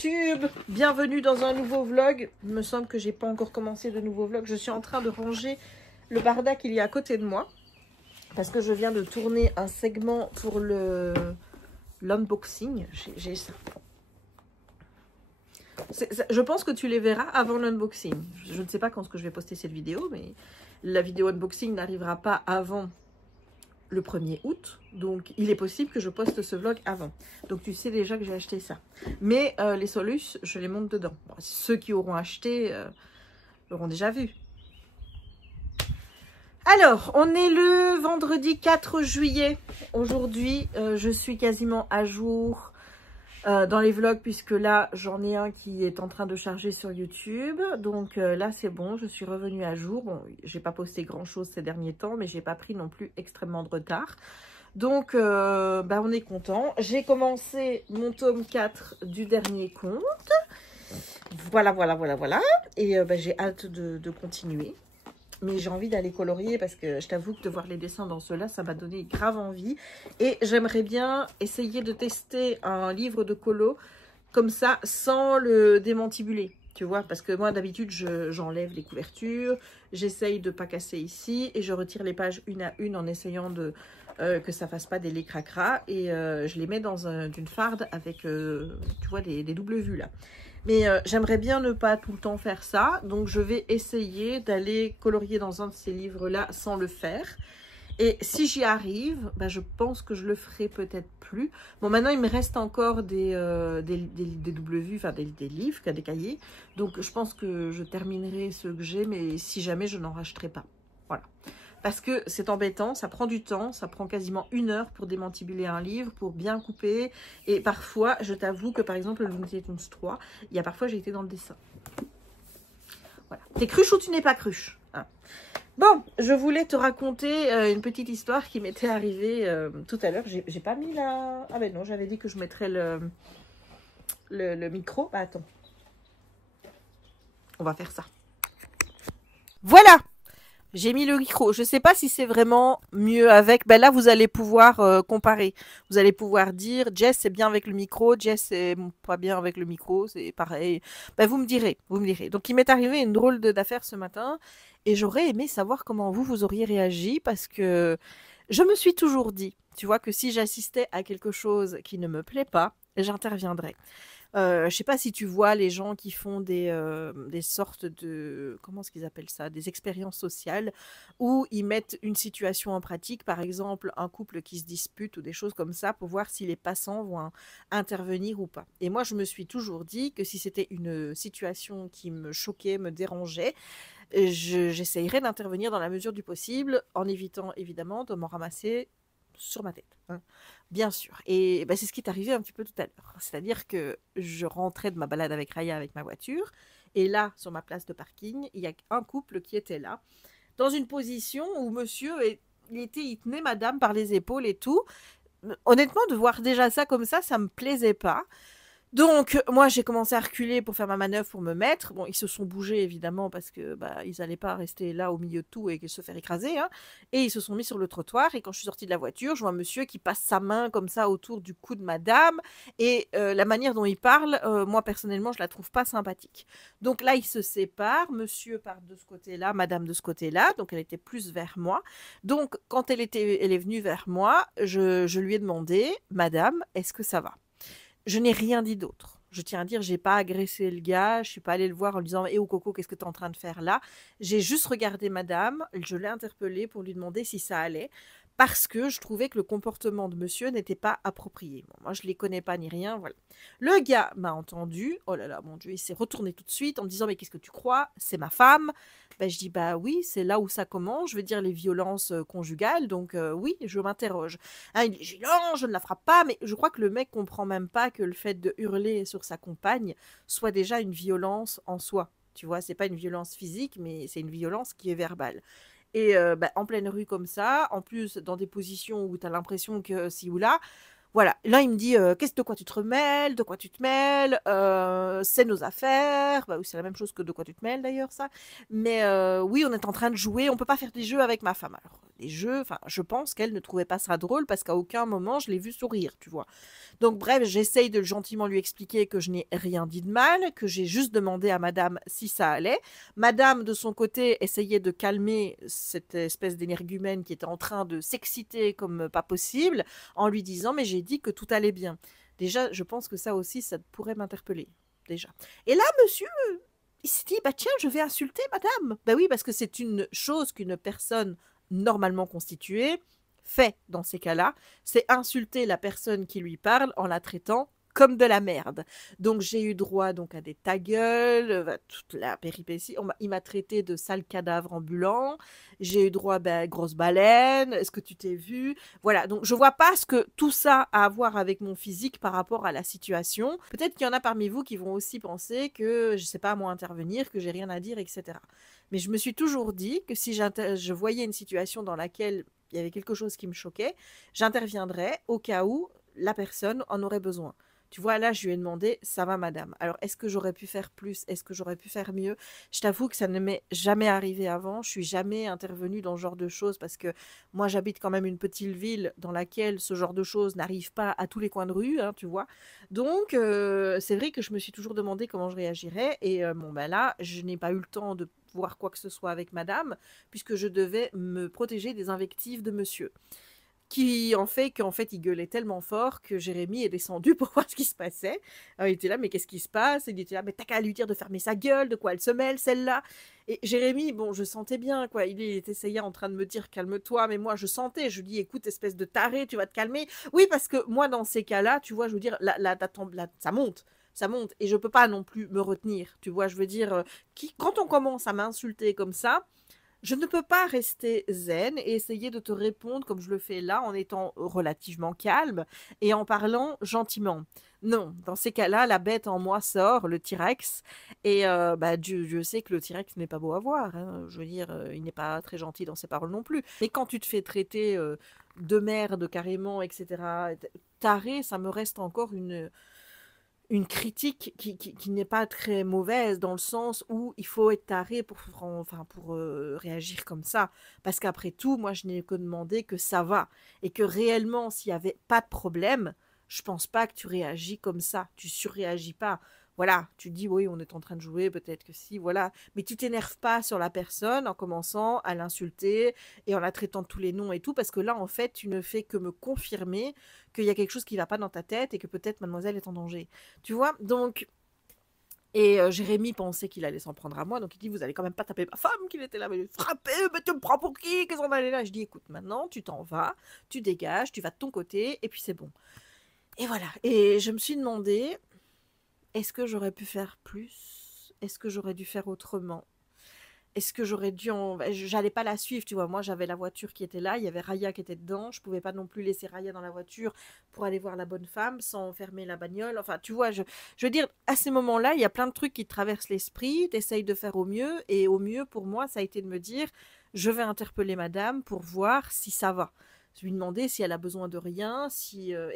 YouTube, bienvenue dans un nouveau vlog. Il me semble que j'ai pas encore commencé de nouveau vlog. Je suis en train de ranger le barda qu'il y a à côté de moi parce que je viens de tourner un segment pour l'unboxing. J'ai ça. Je pense que tu les verras avant l'unboxing. Je ne sais pas quand je vais poster cette vidéo, mais la vidéo unboxing n'arrivera pas avant le 1er août, donc il est possible que je poste ce vlog avant. Donc tu sais déjà que j'ai acheté ça. Mais les Solus, je les monte dedans. Bon, ceux qui auront acheté l'auront déjà vu. Alors, on est le vendredi 4 juillet. Aujourd'hui, je suis quasiment à jour dans les vlogs, puisque là, j'en ai un qui est en train de charger sur YouTube. Donc là, c'est bon, je suis revenue à jour. Bon, j'ai pas posté grand-chose ces derniers temps, mais j'ai pas pris non plus extrêmement de retard. Donc, on est content. J'ai commencé mon tome 4 du dernier conte. Voilà. Et j'ai hâte de continuer. Mais j'ai envie d'aller colorier parce que je t'avoue que de voir les dessins dans ceux-là, ça m'a donné grave envie. Et j'aimerais bien essayer de tester un livre de colo comme ça, sans le démantibuler. Tu vois, parce que moi, d'habitude, j'enlève les couvertures, j'essaye de ne pas casser ici et je retire les pages une à une en essayant de que ça ne fasse pas des laits cracra. Et je les mets dans une farde avec, tu vois, des doubles vues là. Mais j'aimerais bien ne pas tout le temps faire ça. Donc, je vais essayer d'aller colorier dans un de ces livres-là sans le faire. Et si j'y arrive, je pense que je le ferai peut-être plus. Bon, maintenant, il me reste encore des doubles vues, enfin des livres, des cahiers. Donc, je pense que je terminerai ceux que j'ai, mais si jamais, je n'en racheterai pas. Voilà. Parce que c'est embêtant, ça prend du temps, ça prend quasiment 1 heure pour démantibuler un livre, pour bien couper. Et parfois, je t'avoue que par exemple, le Looney Tunes 3, il y a parfois j'ai été dans le dessin. Voilà. T'es cruche ou tu n'es pas cruche, hein. Bon, je voulais te raconter une petite histoire qui m'était arrivée tout à l'heure. J'ai pas mis la... Ah ben non, j'avais dit que je mettrais le micro. Bah attends. On va faire ça. Voilà! J'ai mis le micro. Je ne sais pas si c'est vraiment mieux avec. Ben là, vous allez pouvoir comparer. Vous allez pouvoir dire, Jess, c'est bien avec le micro. Jess, c'est pas bien avec le micro. C'est pareil. Ben, vous me direz. Vous me direz. Donc, il m'est arrivé une drôle d'affaire ce matin. Et j'aurais aimé savoir comment vous auriez réagi. Parce que je me suis toujours dit, tu vois, que si j'assistais à quelque chose qui ne me plaît pas, j'interviendrais. Je ne sais pas si tu vois les gens qui font des sortes de... Comment est-ce qu'ils appellent ça? Des expériences sociales où ils mettent une situation en pratique, par exemple un couple qui se dispute ou des choses comme ça pour voir si les passants vont intervenir ou pas. Et moi, je me suis toujours dit que si c'était une situation qui me choquait, me dérangeait, j'essayerais d'intervenir dans la mesure du possible en évitant évidemment de m'en ramasser sur ma tête, hein, bien sûr. Et c'est ce qui est arrivé un petit peu tout à l'heure. C'est-à-dire que je rentrais de ma balade avec Raya avec ma voiture, et là, sur ma place de parking, il y a un couple qui était là, dans une position où monsieur, il tenait madame par les épaules et tout. Honnêtement, de voir déjà ça comme ça me plaisait pas. Donc, moi, j'ai commencé à reculer pour faire ma manœuvre, pour me mettre. Bon, ils se sont bougés, évidemment, parce que ils n'allaient pas rester là au milieu de tout et se faire écraser, hein. Et ils se sont mis sur le trottoir. Et quand je suis sortie de la voiture, je vois un monsieur qui passe sa main comme ça autour du cou de madame. Et la manière dont il parle, moi, personnellement, je la trouve pas sympathique. Donc là, ils se séparent. Monsieur part de ce côté-là, madame de ce côté-là. Donc, elle était plus vers moi. Donc, quand elle est venue vers moi, je lui ai demandé, madame, est-ce que ça va? Je n'ai rien dit d'autre. Je tiens à dire, j'ai pas agressé le gars, je suis pas allée le voir en lui disant « Eh oh Coco, qu'est-ce que tu es en train de faire là ?» J'ai juste regardé madame, je l'ai interpellée pour lui demander si ça allait, parce que je trouvais que le comportement de monsieur n'était pas approprié. Bon, moi, je ne les connais pas ni rien, voilà. Le gars m'a entendu, oh là là, mon Dieu, il s'est retourné tout de suite en me disant « Mais qu'est-ce que tu crois? C'est ma femme ?» Je dis « Bah oui, c'est là où ça commence, je veux dire les violences conjugales, donc oui, je m'interroge. » Hein, il dit « Non, je ne la frappe pas », mais je crois que le mec comprend même pas que le fait de hurler sur sa compagne soit déjà une violence en soi. Tu vois, c'est pas une violence physique, mais c'est une violence qui est verbale. Et en pleine rue comme ça, en plus dans des positions où tu as l'impression que si ou là, voilà. Là, il me dit qu'est-ce de quoi tu te remêles, de quoi tu te mêles, c'est nos affaires. Oui, c'est la même chose que de quoi tu te mêles d'ailleurs, ça. Mais oui, on est en train de jouer, on peut pas faire des jeux avec ma femme. Alors, des jeux. Enfin, je pense qu'elle ne trouvait pas ça drôle parce qu'à aucun moment je l'ai vu sourire, tu vois. Donc bref, j'essaye de gentiment lui expliquer que je n'ai rien dit de mal, que j'ai juste demandé à madame si ça allait. Madame, de son côté, essayait de calmer cette espèce d'énergumène qui était en train de s'exciter comme pas possible, en lui disant, mais j'ai dit que tout allait bien. Déjà, je pense que ça aussi, ça pourrait m'interpeller. Déjà. Et là, monsieur, il s'est dit, bah tiens, je vais insulter madame. Ben oui, parce que c'est une chose qu'une personne normalement constituée fait dans ces cas-là, c'est insulter la personne qui lui parle en la traitant comme de la merde. Donc j'ai eu droit donc à des ta gueule, toute la péripétie. Il m'a traité de sale cadavre ambulant. J'ai eu droit à grosse baleine. Est-ce que tu t'es vu? Voilà. Donc je vois pas ce que tout ça a à voir avec mon physique par rapport à la situation. Peut-être qu'il y en a parmi vous qui vont aussi penser que je sais pas moi intervenir, que j'ai rien à dire, etc. Mais je me suis toujours dit que si je voyais une situation dans laquelle il y avait quelque chose qui me choquait, j'interviendrais au cas où la personne en aurait besoin. Tu vois, là, je lui ai demandé, ça va, madame. Alors, est-ce que j'aurais pu faire plus? Est-ce que j'aurais pu faire mieux? Je t'avoue que ça ne m'est jamais arrivé avant. Je suis jamais intervenue dans ce genre de choses parce que moi, j'habite quand même une petite ville dans laquelle ce genre de choses n'arrive pas à tous les coins de rue, hein, tu vois. Donc, c'est vrai que je me suis toujours demandé comment je réagirais. Et bon, ben là, je n'ai pas eu le temps de voir quoi que ce soit avec madame, puisque je devais me protéger des invectives de monsieur qui en fait qu'en fait il gueulait tellement fort que Jérémy est descendu pour voir ce qui se passait. Alors, il était là, mais qu'est-ce qui se passe? Il était là, mais t'as qu'à lui dire de fermer sa gueule, de quoi elle se mêle, celle-là. Et Jérémy, bon, je sentais bien, quoi. Il essayait en train de me dire calme-toi, mais moi je sentais, je lui dis écoute, espèce de taré, tu vas te calmer. Oui, parce que moi dans ces cas-là, tu vois, je veux dire, ça monte. Ça monte et je peux pas non plus me retenir, tu vois, je veux dire, quand on commence à m'insulter comme ça, je ne peux pas rester zen et essayer de te répondre comme je le fais là en étant relativement calme et en parlant gentiment. Non, dans ces cas-là, la bête en moi sort, le T-Rex, et bah, Dieu sait que le T-Rex n'est pas beau à voir, hein. Je veux dire, il n'est pas très gentil dans ses paroles non plus. Mais quand tu te fais traiter de merde carrément, etc., taré, ça me reste encore une critique qui n'est pas très mauvaise dans le sens où il faut être taré pour réagir comme ça. Parce qu'après tout, moi, je n'ai que demandé que ça va. Et que réellement, s'il n'y avait pas de problème, je pense pas que tu réagis comme ça. Tu surréagis pas. Voilà, tu dis oui, on est en train de jouer, peut-être que si, voilà. Mais tu t'énerves pas sur la personne en commençant à l'insulter et en la traitant de tous les noms et tout, parce que là, en fait, tu ne fais que me confirmer qu'il y a quelque chose qui va pas dans ta tête et que peut-être mademoiselle est en danger. Tu vois? Donc, et Jérémy pensait qu'il allait s'en prendre à moi, donc il dit vous allez quand même pas taper ma femme qu'il était là, mais frapper, mais tu me prends pour qui? Qu'est-ce qu'on allait là? Je dis écoute, maintenant tu t'en vas, tu dégages, tu vas de ton côté, et puis c'est bon. Et voilà. Et je me suis demandé, est-ce que j'aurais pu faire plus? Est-ce que j'aurais dû faire autrement? Est-ce que j'aurais dû J'allais pas la suivre, tu vois. Moi, j'avais la voiture qui était là, il y avait Raya qui était dedans. Je pouvais pas non plus laisser Raya dans la voiture pour aller voir la bonne femme sans fermer la bagnole. Enfin, tu vois, je veux dire, à ces moments-là, il y a plein de trucs qui te traversent l'esprit. T'essayes de faire au mieux. Et au mieux, pour moi, ça a été de me dire, je vais interpeller madame pour voir si ça va. Je lui demandais si elle a besoin de rien, et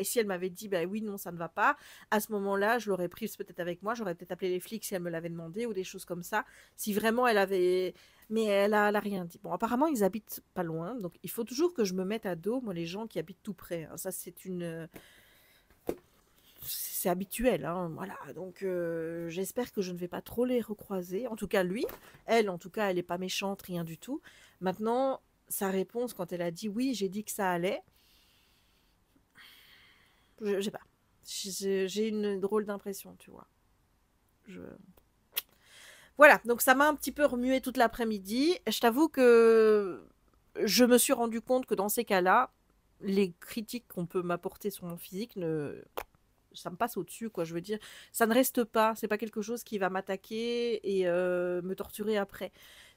si elle m'avait dit, bah oui, non, ça ne va pas. À ce moment-là, je l'aurais prise peut-être avec moi, j'aurais peut-être appelé les flics si elle me l'avait demandé ou des choses comme ça. Si vraiment elle avait. Mais elle a rien dit. Bon, apparemment, ils habitent pas loin, donc il faut toujours que je me mette à dos, moi, les gens qui habitent tout près, hein. Ça, c'est habituel, hein, voilà. Donc, j'espère que je ne vais pas trop les recroiser. En tout cas, lui, elle, en tout cas, elle n'est pas méchante, rien du tout. Maintenant, sa réponse quand elle a dit oui, j'ai dit que ça allait, je sais pas. J'ai une drôle d'impression, tu vois. Je... Voilà, donc ça m'a un petit peu remué toute l'après-midi. Je t'avoue que je me suis rendu compte que dans ces cas-là, les critiques qu'on peut m'apporter sur mon physique ça me passe au-dessus, quoi. Je veux dire, ça ne reste pas. C'est pas quelque chose qui va m'attaquer et me torturer après.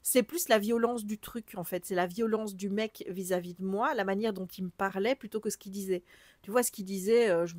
C'est plus la violence du truc, en fait. C'est la violence du mec vis-à-vis de moi, la manière dont il me parlait plutôt que ce qu'il disait. Tu vois, ce qu'il disait, je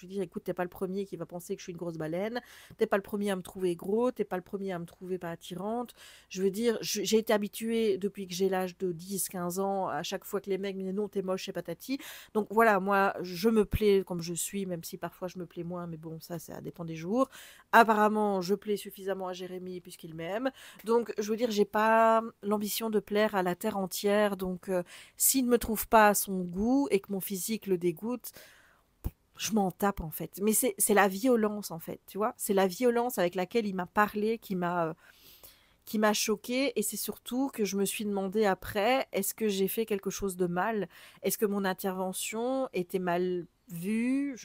lui dis, écoute, t'es pas le premier qui va penser que je suis une grosse baleine. T'es pas le premier à me trouver gros. T'es pas le premier à me trouver pas attirante. Je veux dire, j'ai été habituée depuis que j'ai l'âge de 10, 15 ans, à chaque fois que les mecs me disaient non, t'es moche, c'est patati. Donc voilà, moi, je me plais comme je suis, même si parfois je me plais moins, mais bon, ça dépend des jours. Apparemment, je plais suffisamment à Jérémy puisqu'il m'aime. Donc, je veux dire, j'ai pas pas l'ambition de plaire à la terre entière, donc s'il ne me trouve pas à son goût et que mon physique le dégoûte, je m'en tape en fait. Mais c'est la violence en fait, tu vois. C'est la violence avec laquelle il m'a parlé qui m'a choquée. Et c'est surtout que je me suis demandé après, est-ce que j'ai fait quelque chose de mal? Est-ce que mon intervention était mal vue?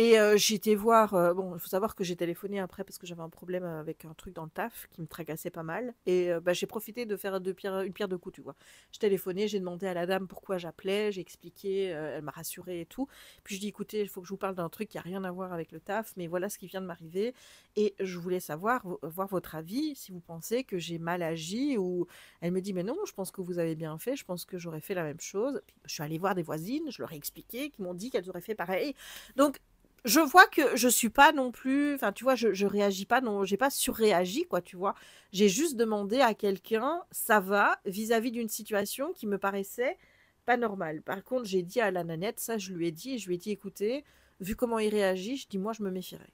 Et j'ai été voir, bon, il faut savoir que j'ai téléphoné après parce que j'avais un problème avec un truc dans le taf qui me tracassait pas mal. Et bah, j'ai profité de faire une pierre deux coups, tu vois. J'ai téléphoné, j'ai demandé à la dame pourquoi j'appelais, j'ai expliqué, elle m'a rassurée et tout. Puis je dis, écoutez, il faut que je vous parle d'un truc qui a rien à voir avec le taf, mais voilà ce qui vient de m'arriver. Et je voulais savoir, voir votre avis, si vous pensez que j'ai mal agi ou... Elle me dit, mais non, je pense que vous avez bien fait, je pense que j'aurais fait la même chose. Puis, je suis allée voir des voisines, je leur ai expliqué, qui m'ont dit qu'elles auraient fait pareil. Donc, je vois que je suis pas non plus, enfin tu vois, je réagis pas, non, j'ai pas surréagi quoi, tu vois. J'ai juste demandé à quelqu'un, ça va, vis-à-vis d'une situation qui me paraissait pas normale. Par contre, j'ai dit à la nanette, ça je lui ai dit, et je lui ai dit, écoutez, vu comment il réagit, je dis moi je me méfierais.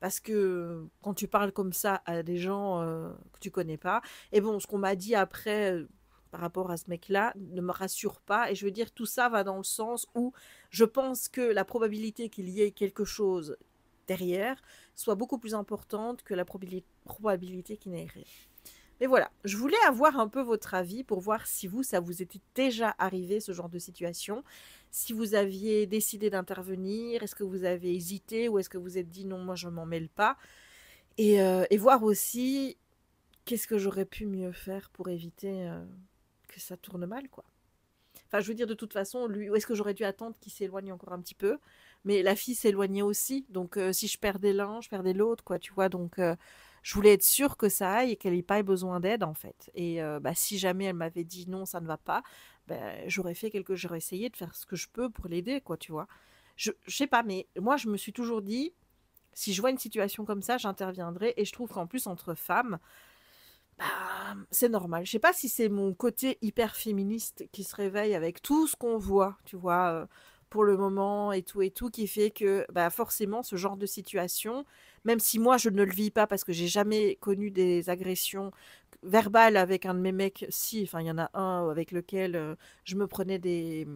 Parce que quand tu parles comme ça à des gens que tu connais pas, et bon, ce qu'on m'a dit après par rapport à ce mec-là ne me rassure pas. Et je veux dire, tout ça va dans le sens où je pense que la probabilité qu'il y ait quelque chose derrière soit beaucoup plus importante que la probabilité qu'il n'y ait rien. Mais voilà, je voulais avoir un peu votre avis pour voir si vous, ça vous était déjà arrivé ce genre de situation, si vous aviez décidé d'intervenir, est-ce que vous avez hésité ou est-ce que vous êtes dit non, moi je m'en mêle pas, et voir aussi qu'est-ce que j'aurais pu mieux faire pour éviter que ça tourne mal, quoi. Enfin, je veux dire, de toute façon, lui, est-ce que j'aurais dû attendre qu'il s'éloigne encore un petit peu? Mais la fille s'éloignait aussi, donc si je perdais l'un, je perdais l'autre, quoi, tu vois. Donc, je voulais être sûre que ça aille et qu'elle n'ait pas besoin d'aide, en fait. Et bah, si jamais elle m'avait dit non, ça ne va pas, bah, j'aurais essayé de faire ce que je peux pour l'aider, quoi, tu vois. Je sais pas, mais moi, je me suis toujours dit, si je vois une situation comme ça, j'interviendrai. Et je trouve qu'en plus, entre femmes, bah, c'est normal. Je sais pas si c'est mon côté hyper féministe qui se réveille avec tout ce qu'on voit, tu vois, pour le moment et tout, qui fait que bah, forcément ce genre de situation, même si moi je ne le vis pas parce que j'ai jamais connu des agressions verbales avec un de mes mecs, si, enfin il y en a un avec lequel je me prenais des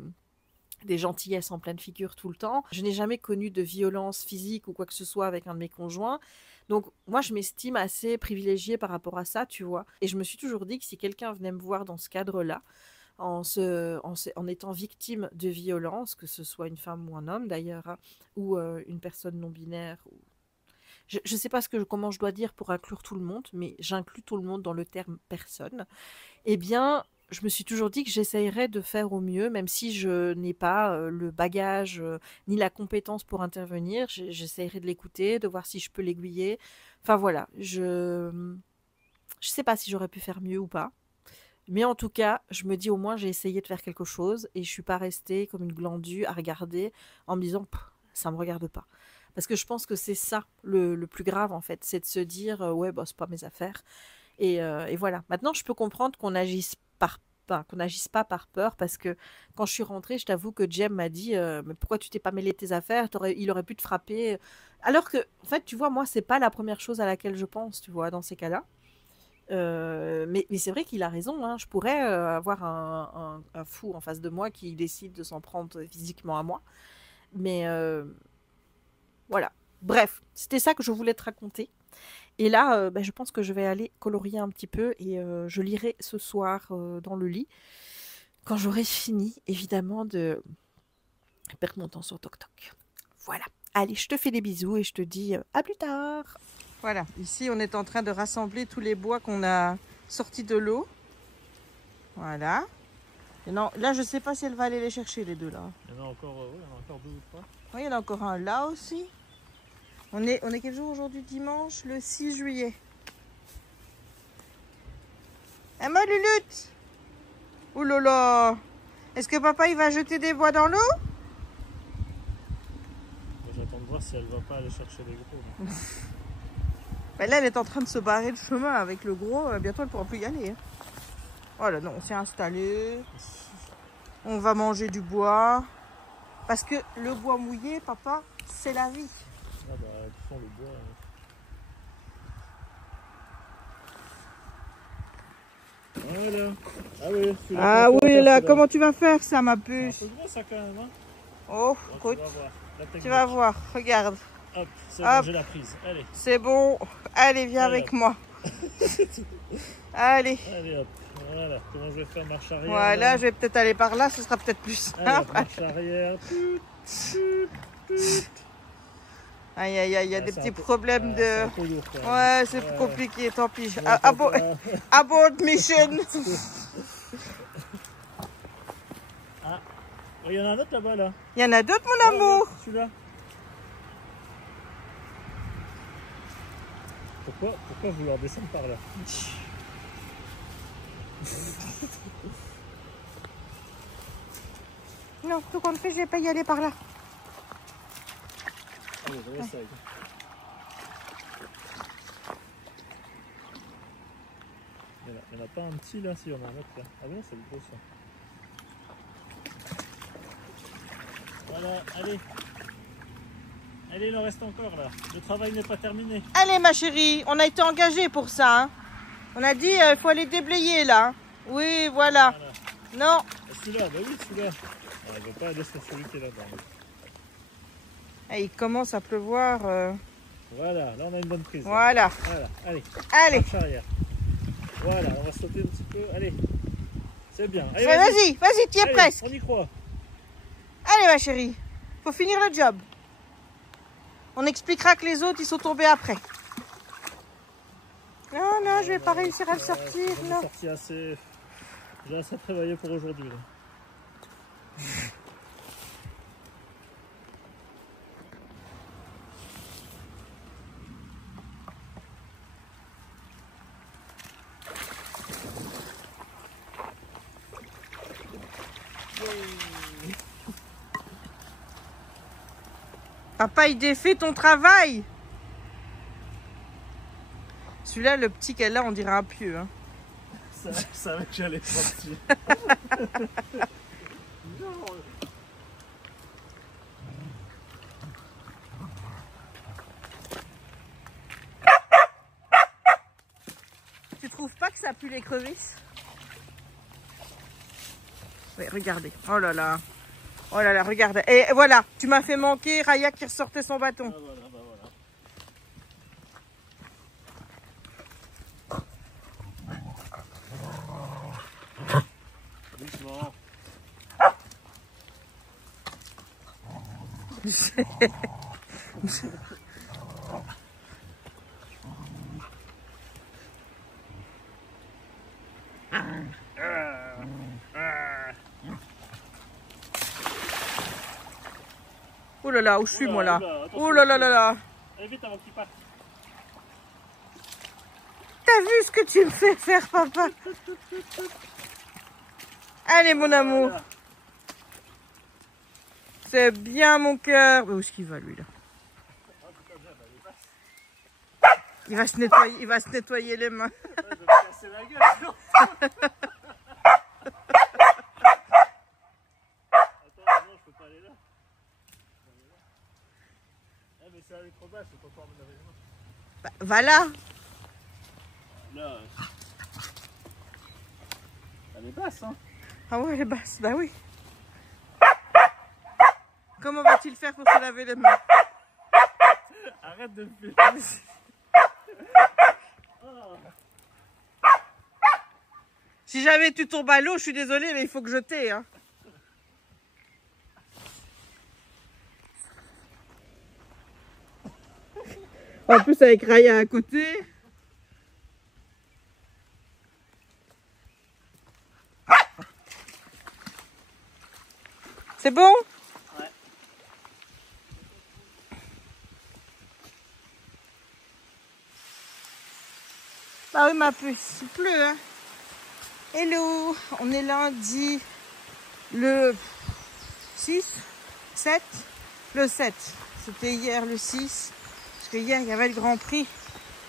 gentillesses en pleine figure tout le temps. Je n'ai jamais connu de violence physique ou quoi que ce soit avec un de mes conjoints. Donc moi, je m'estime assez privilégiée par rapport à ça, tu vois. Et je me suis toujours dit que si quelqu'un venait me voir dans ce cadre-là, en étant victime de violence, que ce soit une femme ou un homme d'ailleurs, hein, ou une personne non binaire, ou... je ne sais pas comment je dois dire pour inclure tout le monde, mais j'inclus tout le monde dans le terme personne. Eh bien, je me suis toujours dit que j'essayerais de faire au mieux, même si je n'ai pas le bagage ni la compétence pour intervenir. J'essayerai de l'écouter, de voir si je peux l'aiguiller. Enfin voilà, je sais pas si j'aurais pu faire mieux ou pas. Mais en tout cas, je me dis au moins j'ai essayé de faire quelque chose et je suis pas restée comme une glandue à regarder en me disant ça me regarde pas. Parce que je pense que c'est ça le plus grave en fait, c'est de se dire ouais bah c'est pas mes affaires. Et voilà. Maintenant, je peux comprendre qu'on n'agisse pas par peur parce que quand je suis rentrée, je t'avoue que Jem m'a dit mais pourquoi tu t'es pas mêlé de tes affaires? Il aurait pu te frapper. Alors que, en fait, tu vois, moi, c'est pas la première chose à laquelle je pense, tu vois, dans ces cas-là. Mais c'est vrai qu'il a raison, hein. Je pourrais avoir un fou en face de moi qui décide de s'en prendre physiquement à moi. Mais voilà. Bref, c'était ça que je voulais te raconter. Et là, bah, je pense que je vais aller colorier un petit peu et je lirai ce soir dans le lit, quand j'aurai fini, évidemment, de perdre mon temps sur TokTok. Voilà. Allez, je te fais des bisous et je te dis à plus tard. Voilà, ici on est en train de rassembler tous les bois qu'on a sortis de l'eau. Voilà. Et non, là, je sais pas si elle va aller les chercher, les deux là. Il y en a encore, ouais, il y en a encore deux ou trois. Oui, il y en a encore un là aussi. On est quel jour aujourd'hui? Dimanche, le 6 juillet. Ah, ma Lulute! Ouh là là! Est-ce que papa il va jeter des bois dans l'eau? J'attends de voir si elle va pas aller chercher les gros. Ben là, elle est en train de se barrer le chemin avec le gros. Bientôt, elle ne pourra plus y aller. Hein. Voilà, non, on s'est installé. On va manger du bois. Parce que le bois mouillé, papa, c'est la vie. Ah bah, de toute façon, le bois... Voilà. Ah oui, Ah oui, là, comment tu vas faire ça, ma c'est un puce? peu gros ça quand même, hein. Oh, Bon, écoute, tu vas voir. La technique. tu vas voir, regarde. Hop, c'est Hop. bon, j'ai la prise. Allez, C'est bon, allez, viens Voilà. avec moi. Allez, allez hop. Voilà, comment je vais faire marche arrière? voilà, là je vais peut-être aller par là, ce sera peut-être plus Allez, hop, simple. marche arrière. Aïe, aïe, aïe, il y a des c'est petits un peu- problèmes c'est un de... peu lourd, quand même. Ouais, c'est Ouais. compliqué, tant pis. Bon, Ah, ça abort, va. abort mission. Ah, oh, il y en a un autre là-bas, là. Il y en a d'autres, mon Ah, amour. regarde, celui-là. Pourquoi vouloir descendre par là? Non, tout compte fait, je vais pas y aller par là. Allez, je réessaye. Il n'y en a pas un petit là, si, il y en a un autre là. Ah bon, c'est le gros ça. Voilà, allez. Allez, il en reste encore là. Le travail n'est pas terminé. Allez, ma chérie, on a été engagés pour ça. Hein. On a dit, il faut aller déblayer là. Hein. Oui, voilà. Voilà. Non. Et celui-là, bah oui, celui-là. Ah, il ne veut pas aller sur celui qui est là-bas. Et il commence à pleuvoir. Voilà, là on a une bonne prise. Là. Voilà. Voilà, allez. Allez. Marche arrière. Voilà, on va sauter un petit peu. Allez. C'est bien. Allez, Vas-y, vas-y, tu y es Allez, presque. on y croit. Allez, ma chérie. Faut finir le job. On expliquera que les autres, ils sont tombés après. Non, non, je vais pas réussir à le sortir. J'en ai Non. sorti assez... J'ai assez travaillé pour aujourd'hui. là. Papa, il défait ton travail. Celui-là, le petit qu'elle a, on dirait un pieu. Hein. Je savais que j'allais sortir. Tu trouves pas que ça pue l'écrevisse? Oui, regardez. Oh là là. Oh là là, regarde. Et voilà, tu m'as fait manquer Raya qui ressortait son bâton. Ah, voilà, bah voilà. Doucement. Oh là là, où je suis moi là? Oula, attention. Oh là là là là. Allez vite avant qu'il parte. T'as vu ce que tu me fais faire, papa? Allez, mon amour. Voilà. C'est bien, mon cœur. Où est-ce qu'il va, lui, là? Il va se nettoyer les mains. Je vais me casser la gueule. Attends, non, je peux pas aller là. Ah, mais c'est avec trop bas, je peux pas pouvoir me laver les mains. Bah, va là. Là, elle est basse, hein. Ah ouais, elle est basse. Bah oui. Comment va-t-il faire pour se laver les mains? Arrête de me filmer. Si jamais tu tombes à l'eau, je suis désolée, mais il faut que je t'aie. Hein. En plus, avec Raya à côté. C'est bon? Ouais. Bah oui, ma puce, il pleut, hein. Hello, on est lundi le 6, 7, le 7. C'était hier le 6, parce que hier il y avait le Grand Prix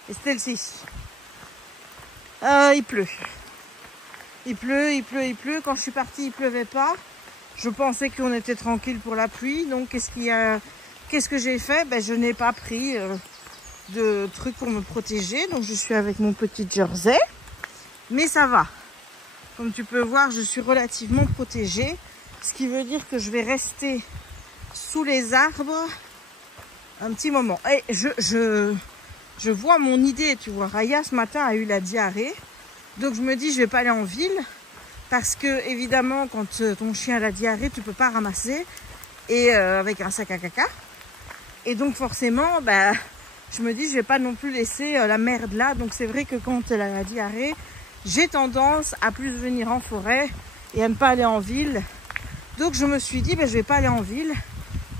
et c'était le 6. Il pleut. Il pleut, il pleut, il pleut. Quand je suis partie, il pleuvait pas. Je pensais qu'on était tranquille pour la pluie. Donc qu'est-ce que j'ai fait? Ben, je n'ai pas pris de trucs pour me protéger. Donc je suis avec mon petit jersey. Mais ça va. Comme tu peux voir, je suis relativement protégée. Ce qui veut dire que je vais rester sous les arbres un petit moment. Et je vois mon idée, tu vois. Raya, ce matin, a eu la diarrhée. Donc, je me dis, je vais pas aller en ville. Parce que, évidemment, quand ton chien a la diarrhée, tu peux pas ramasser. Et avec un sac à caca. Et donc, forcément, bah, je me dis, je vais pas non plus laisser la merde là. Donc, c'est vrai que quand elle a la diarrhée, j'ai tendance à plus venir en forêt et à ne pas aller en ville. Donc, je me suis dit, ben, je vais pas aller en ville.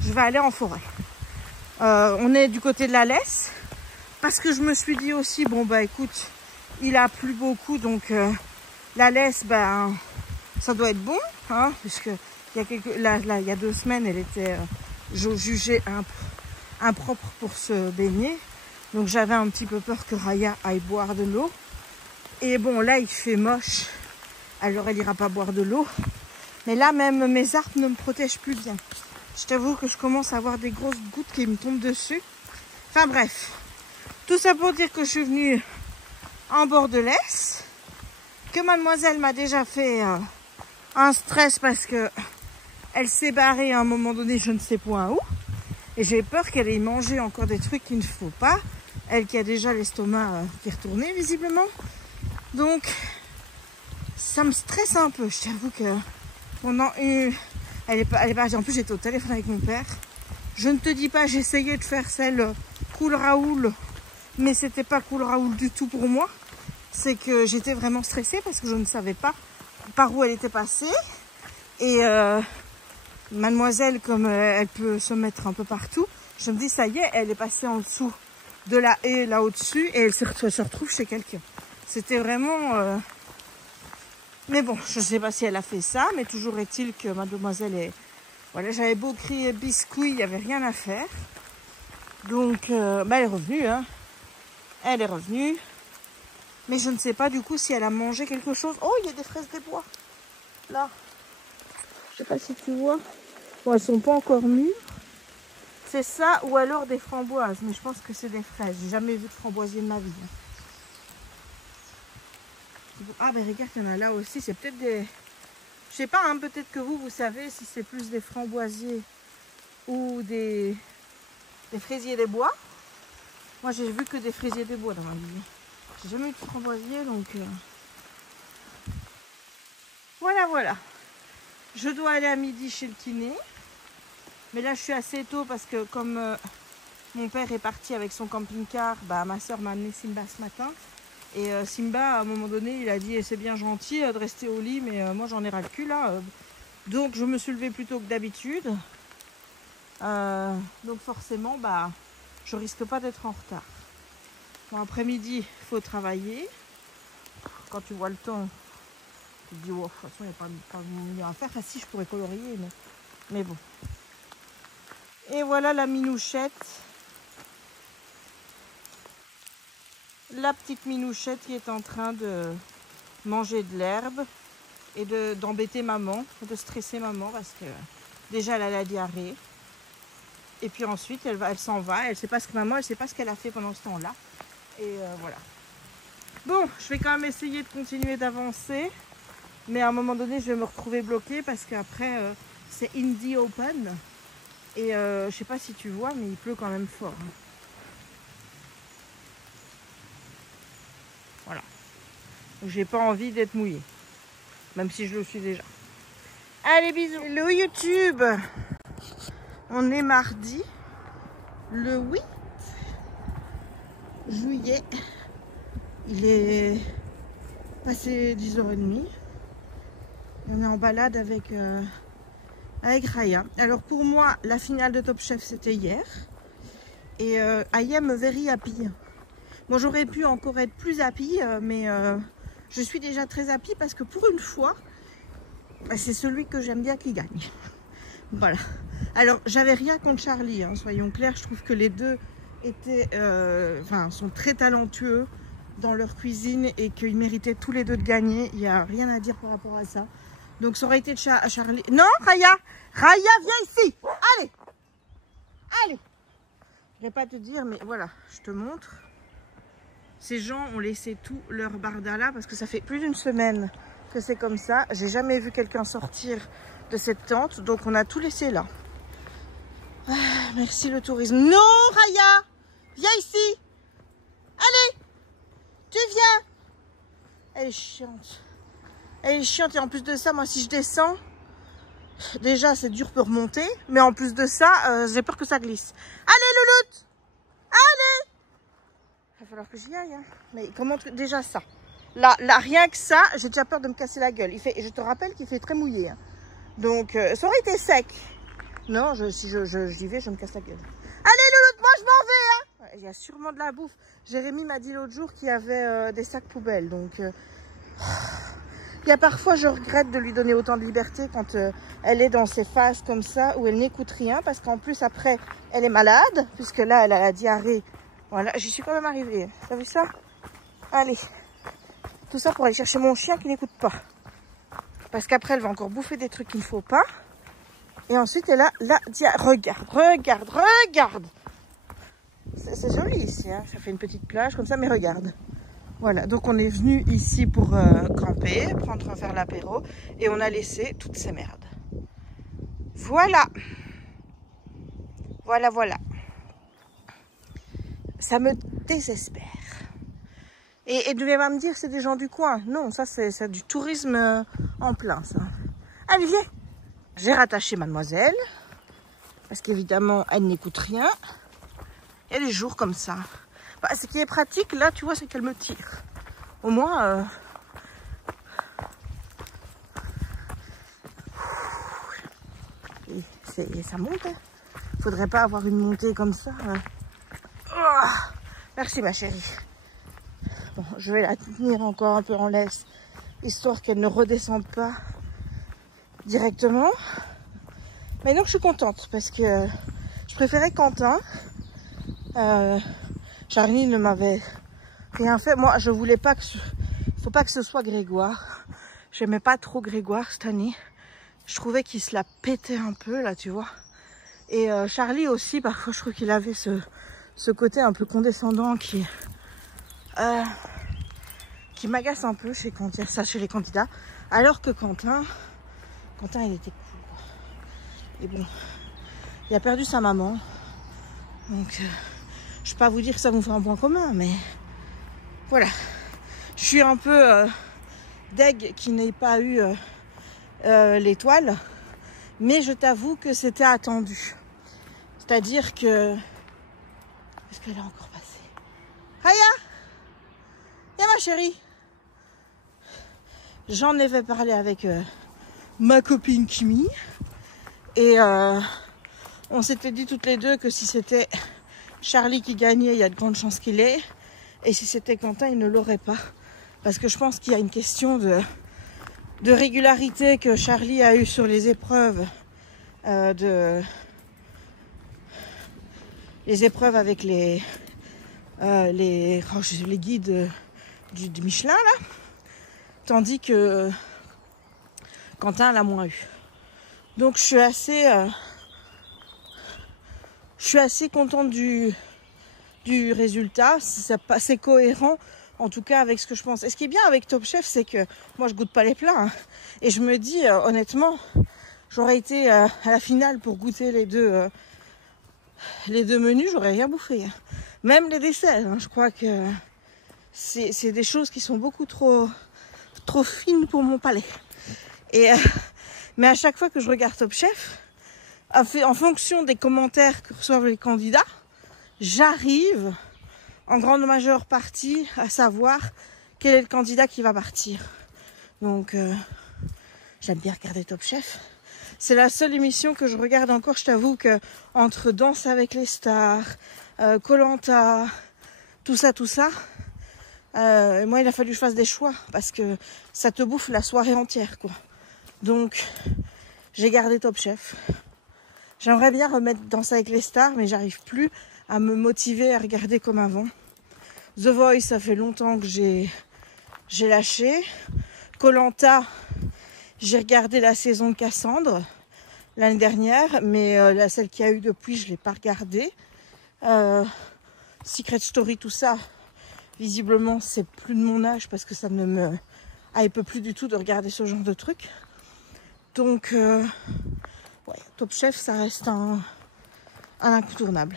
Je vais aller en forêt. On est du côté de la laisse. Parce que je me suis dit aussi, bon, bah, écoute, il a plu beaucoup. Donc, la laisse, ben, ça doit être bon. Hein, puisque il y a 2 semaines, elle était jugée impropre pour se baigner. Donc, j'avais un petit peu peur que Raya aille boire de l'eau. Et bon, là, il fait moche. Alors, elle ira pas boire de l'eau. Mais là, même mes arbres ne me protègent plus bien. Je t'avoue que je commence à avoir des grosses gouttes qui me tombent dessus. Enfin, bref. Tout ça pour dire que je suis venue en bord de l'Est. Que mademoiselle m'a déjà fait un stress parce que elle s'est barrée à un moment donné, je ne sais point où. Et j'ai peur qu'elle ait mangé encore des trucs qu'il ne faut pas. Elle qui a déjà l'estomac qui est retourné, visiblement. Donc, ça me stresse un peu. Je t'avoue que pendant une... Elle est pas... En plus, j'étais au téléphone avec mon père. Je ne te dis pas, j'ai essayé de faire celle Cool Raoul. Mais c'était pas Cool Raoul du tout pour moi. C'est que j'étais vraiment stressée parce que je ne savais pas par où elle était passée. Et mademoiselle, comme elle peut se mettre un peu partout, je me dis, ça y est, elle est passée en dessous de la haie, là au-dessus, et elle se retrouve chez quelqu'un. C'était vraiment... Mais bon, je ne sais pas si elle a fait ça, mais toujours est-il que mademoiselle est... Voilà, j'avais beau crier biscuit, il n'y avait rien à faire. Donc, bah, elle est revenue, hein. Elle est revenue. Mais je ne sais pas du coup si elle a mangé quelque chose. Oh, il y a des fraises des bois. Là. Je sais pas si tu vois. Bon, elles sont pas encore mûres. C'est ça ou alors des framboises. Mais je pense que c'est des fraises. J'ai jamais vu de framboisier de ma vie. Ah, ben regarde, il y en a là aussi. C'est peut-être des... Je sais pas, hein, peut-être que vous savez si c'est plus des framboisiers ou des fraisiers des bois. Moi, j'ai vu que des fraisiers des bois dans ma vie. J'ai jamais eu de framboisier, donc... Voilà, voilà. Je dois aller à midi chez le kiné. Mais là, je suis assez tôt parce que comme mon père est parti avec son camping-car, bah, ma soeur m'a amené Simba ce matin. Et Simba, à un moment donné, il a dit c'est bien gentil de rester au lit, mais moi, j'en ai ras le cul, là. Donc, je me suis levée plus tôt que d'habitude. Donc, forcément, bah, je risque pas d'être en retard. Bon, après-midi, il faut travailler. Quand tu vois le temps, tu te dis, oh, de toute façon, il n'y a pas mieux à faire. Enfin, si, je pourrais colorier, mais bon. Et voilà la minouchette. La petite minouchette qui est en train de manger de l'herbe et d'embêter maman, de stresser maman parce que déjà elle a la diarrhée. Et puis ensuite elle s'en va, elle sait pas ce que maman, elle sait pas ce qu'elle a fait pendant ce temps-là. Et voilà. Bon, je vais quand même essayer de continuer d'avancer. Mais à un moment donné, je vais me retrouver bloquée parce qu'après, c'est Indie Open. Et je sais pas si tu vois, mais il pleut quand même fort. Voilà. Donc j'ai pas envie d'être mouillée. Même si je le suis déjà. Allez, bisous. Hello YouTube. On est mardi, le 8 juillet. Il est passé 10h30. On est en balade avec Raya. Alors pour moi, la finale de Top Chef, c'était hier. Et I am very happy. Bon, j'aurais pu encore être plus happy, mais je suis déjà très happy parce que pour une fois, bah, c'est celui que j'aime bien qui gagne. Voilà. Alors, j'avais rien contre Charlie, hein, soyons clairs. Je trouve que les deux étaient, sont très talentueux dans leur cuisine et qu'ils méritaient tous les deux de gagner. Il n'y a rien à dire par rapport à ça. Donc, ça aurait été de Charlie. Non, Raya! Raya, viens ici! Allez! Allez! Je ne vais pas te dire, mais voilà, je te montre. Ces gens ont laissé tout leur barda là parce que ça fait plus d'une semaine que c'est comme ça. J'ai jamais vu quelqu'un sortir de cette tente, donc on a tout laissé là. Ah, merci le tourisme. Non, Raya, viens ici. Allez, tu viens. Elle est chiante. Elle est chiante et en plus de ça, moi si je descends, déjà c'est dur pour remonter, mais en plus de ça, j'ai peur que ça glisse. Allez, louloute. Allez. Il va falloir que j'y aille. Hein. Mais comment déjà ça? Là, rien que ça, j'ai déjà peur de me casser la gueule. Je te rappelle qu'il fait très mouillé. Hein. Donc, ça aurait été sec. Non, si j'y vais, je me casse la gueule. Allez, louloute, moi je m'en vais. Hein. Il y a sûrement de la bouffe. Jérémy m'a dit l'autre jour qu'il y avait des sacs poubelles. Donc, il y a parfois, je regrette de lui donner autant de liberté quand elle est dans ces phases comme ça, où elle n'écoute rien. Parce qu'en plus, après, elle est malade. Puisque là, elle a la diarrhée. Voilà, j'y suis quand même arrivée. T'as vu ça? Allez. Tout ça pour aller chercher mon chien qui n'écoute pas. Parce qu'après, elle va encore bouffer des trucs qu'il ne faut pas. Et ensuite, elle a la diarrhée. Regarde. C'est joli ici. Hein. Ça fait une petite plage comme ça, mais regarde. Voilà, donc on est venu ici pour camper, faire l'apéro. Et on a laissé toutes ces merdes. Voilà. Voilà. Ça me désespère. Et devez pas me dire c'est des gens du coin. Non, ça c'est du tourisme en plein ça. Allez, viens. J'ai rattaché mademoiselle. Parce qu'évidemment, elle n'écoute rien. Il y a des jours comme ça. Bah, ce qui est pratique, là, tu vois, c'est qu'elle me tire. Au moins... ça monte. Hein. Faudrait pas avoir une montée comme ça. Hein. Oh, merci ma chérie. Bon, je vais la tenir encore un peu en laisse, histoire qu'elle ne redescende pas directement. Mais donc je suis contente parce que je préférais Quentin. Charlie ne m'avait rien fait. Moi, je voulais pas que faut pas que ce soit Grégoire. J'aimais pas trop Grégoire cette année. Je trouvais qu'il se la pétait un peu là, tu vois. Et Charlie aussi, parfois, je trouve qu'il avait ce côté un peu condescendant qui m'agace un peu chez les candidats, alors que Quentin il était cool quoi. Et bon, il a perdu sa maman, donc je vais pas vous dire que ça nous fait un point commun, mais voilà, je suis un peu deg qu'il n'ait pas eu l'étoile, mais je t'avoue que c'était attendu, c'est-à-dire que est-ce qu'elle est encore passée? Raya, viens ma chérie. J'en avais parlé avec ma copine Kimi et on s'était dit toutes les deux que si c'était Charlie qui gagnait, il y a de grandes chances qu'il l'ait, et si c'était Quentin, il ne l'aurait pas, parce que je pense qu'il y a une question de régularité que Charlie a eu sur les épreuves avec les guides du Michelin là. Tandis que Quentin l'a moins eu. Donc je suis assez contente du résultat. C'est cohérent en tout cas avec ce que je pense. Et ce qui est bien avec Top Chef, c'est que moi je goûte pas les plats. Hein. Et je me dis honnêtement, j'aurais été à la finale pour goûter les deux menus, j'aurais rien bouffé. Hein. Même les desserts. Hein. Je crois que c'est des choses qui sont beaucoup trop fine pour mon palais. Et mais à chaque fois que je regarde Top Chef, en fonction des commentaires que reçoivent les candidats, j'arrive en grande majeure partie à savoir quel est le candidat qui va partir. Donc j'aime bien regarder Top Chef. C'est la seule émission que je regarde encore. Je t'avoue que entre Danse avec les stars, Koh-Lanta, tout ça, moi il a fallu que je fasse des choix parce que ça te bouffe la soirée entière quoi. Donc j'ai gardé Top Chef. J'aimerais bien remettre Danse avec les stars, mais j'arrive plus à me motiver à regarder comme avant. The Voice, ça fait longtemps que j'ai lâché. Koh-Lanta, j'ai regardé la saison de Cassandre l'année dernière, mais celle qu'il y a eu depuis, je l'ai pas regardée. Secret Story, tout ça, visiblement, c'est plus de mon âge parce que ça ne me Ah, il peut plus du tout de regarder ce genre de truc. Donc, ouais, Top Chef, ça reste un incontournable.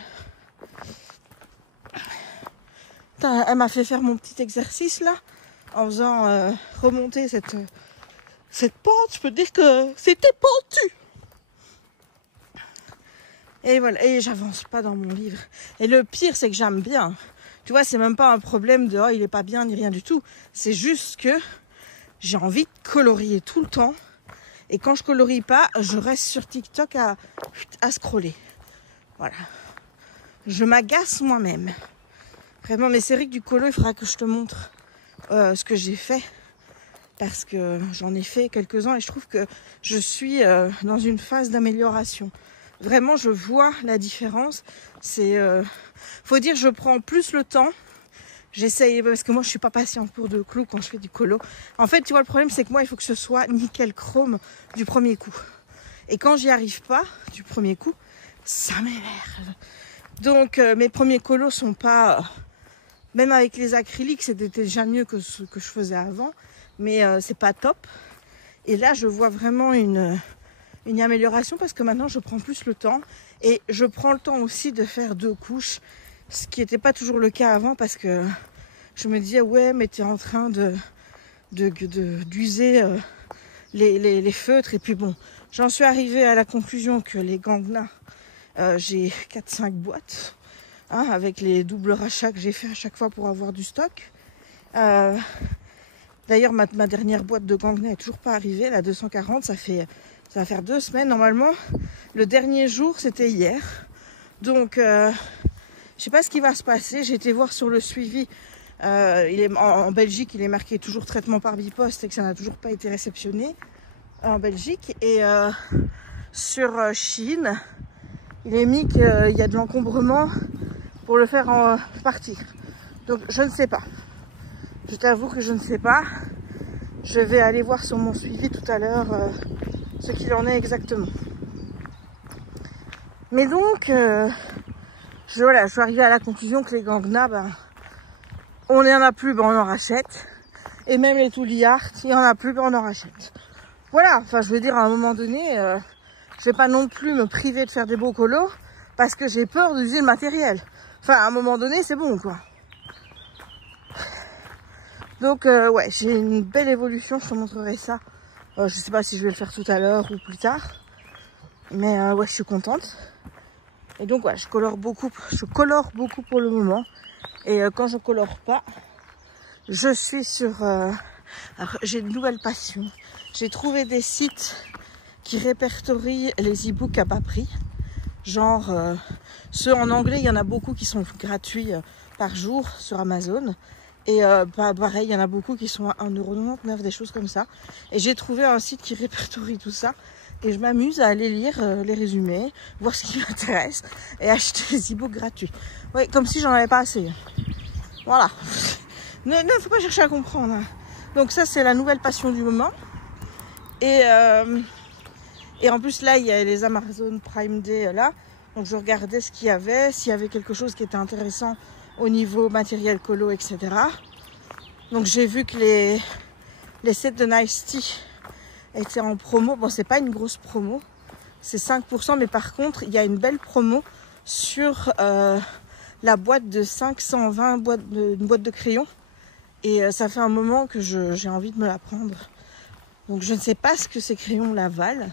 Putain, elle m'a fait faire mon petit exercice là, en faisant remonter cette pente. Je peux te dire que c'était pentu. Et voilà, et j'avance pas dans mon livre. Et le pire, c'est que j'aime bien. Tu vois, c'est même pas un problème de « oh, il est pas bien » ni rien du tout. C'est juste que j'ai envie de colorier tout le temps. Et quand je colorie pas, je reste sur TikTok à scroller. Voilà. Je m'agace moi-même. Vraiment, mes séries du colo, il faudra que je te montre ce que j'ai fait. Parce que j'en ai fait quelques-uns et je trouve que je suis dans une phase d'amélioration. Vraiment, je vois la différence. C'est, faut dire, je prends plus le temps. J'essaye, parce que moi, je suis pas patiente pour de clous quand je fais du colo. En fait, tu vois, le problème, c'est que moi, il faut que ce soit nickel chrome du premier coup. Et quand j'y arrive pas du premier coup, ça m'énerve. Donc, mes premiers colos sont pas... même avec les acryliques, c'était déjà mieux que ce que je faisais avant. Mais c'est pas top. Et là, je vois vraiment une amélioration parce que maintenant, je prends plus le temps. Et je prends le temps aussi de faire 2 couches. Ce qui n'était pas toujours le cas avant parce que je me disais, ouais, mais tu es en train d'user les feutres. Et puis bon, j'en suis arrivée à la conclusion que les Gangna, j'ai 4-5 boîtes. Hein, avec les doubles rachats que j'ai fait à chaque fois pour avoir du stock. D'ailleurs, ma dernière boîte de Gangna n'est toujours pas arrivée, la 240, ça va faire 2 semaines normalement. Le dernier jour, c'était hier. Donc, je sais pas ce qui va se passer. J'ai été voir sur le suivi. Il est, en Belgique, il est marqué toujours traitement par biposte et que ça n'a toujours pas été réceptionné en Belgique. Et sur Chine, il est mis qu'il y a de l'encombrement pour le faire partir. Donc, je ne sais pas. Je t'avoue que je ne sais pas. Je vais aller voir sur mon suivi tout à l'heure ce qu'il en est exactement. Mais donc, voilà, je suis arrivée à la conclusion que les Gangna, ben, on n'y en a plus, ben on en rachète. Et même les Toolie Art, il n'y en a plus, ben on en rachète. Voilà, enfin je veux dire, à un moment donné, je vais pas non plus me priver de faire des beaux colos parce que j'ai peur d'user le matériel. Enfin, à un moment donné, c'est bon, quoi. Donc, ouais, j'ai une belle évolution, je te montrerai ça. Je sais pas si je vais le faire tout à l'heure ou plus tard. Mais ouais, je suis contente. Et donc, ouais, je colore beaucoup pour le moment. Et quand je colore pas, je suis sur... alors, j'ai une nouvelle passion. J'ai trouvé des sites qui répertorient les e-books à bas prix. Genre, ceux en anglais, il y en a beaucoup qui sont gratuits par jour sur Amazon. Et pareil, il y en a beaucoup qui sont à 1,99 €, des choses comme ça. Et j'ai trouvé un site qui répertorie tout ça. Et je m'amuse à aller lire les résumés, voir ce qui m'intéresse et acheter les e-books gratuits. Ouais, comme si j'en avais pas assez. Voilà. Ne faut pas chercher à comprendre. Hein. Donc ça, c'est la nouvelle passion du moment. Et en plus, là, il y a les Amazon Prime Day là. Donc je regardais ce qu'il y avait, s'il y avait quelque chose qui était intéressant au niveau matériel colo, etc. Donc j'ai vu que les sets de Nice Tea étaient en promo. Bon, c'est pas une grosse promo, c'est 5%, mais par contre, il y a une belle promo sur la boîte de 520 une boîte de crayons. Et ça fait un moment que j'ai envie de me la prendre. Donc je ne sais pas ce que ces crayons là valent,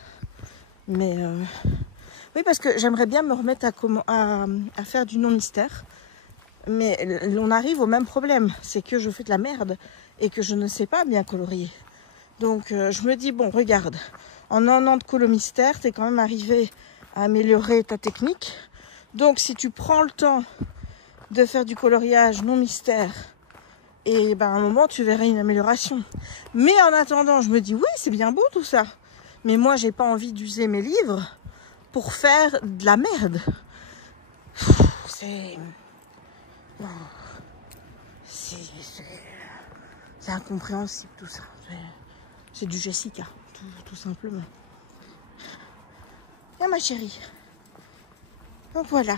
mais oui, parce que j'aimerais bien me remettre à faire du non-mystère. Mais on arrive au même problème, c'est que je fais de la merde et que je ne sais pas bien colorier. Donc je me dis, bon, regarde, en 1 an de colo mystère, tu es quand même arrivé à améliorer ta technique. Donc si tu prends le temps de faire du coloriage non mystère, et ben, à un moment, tu verras une amélioration. Mais en attendant, je me dis, oui, c'est bien beau tout ça. Mais moi, j'ai pas envie d'user mes livres pour faire de la merde. C'est... C'est incompréhensible tout ça. C'est du Jessica, tout simplement. Bien ma chérie. Donc voilà.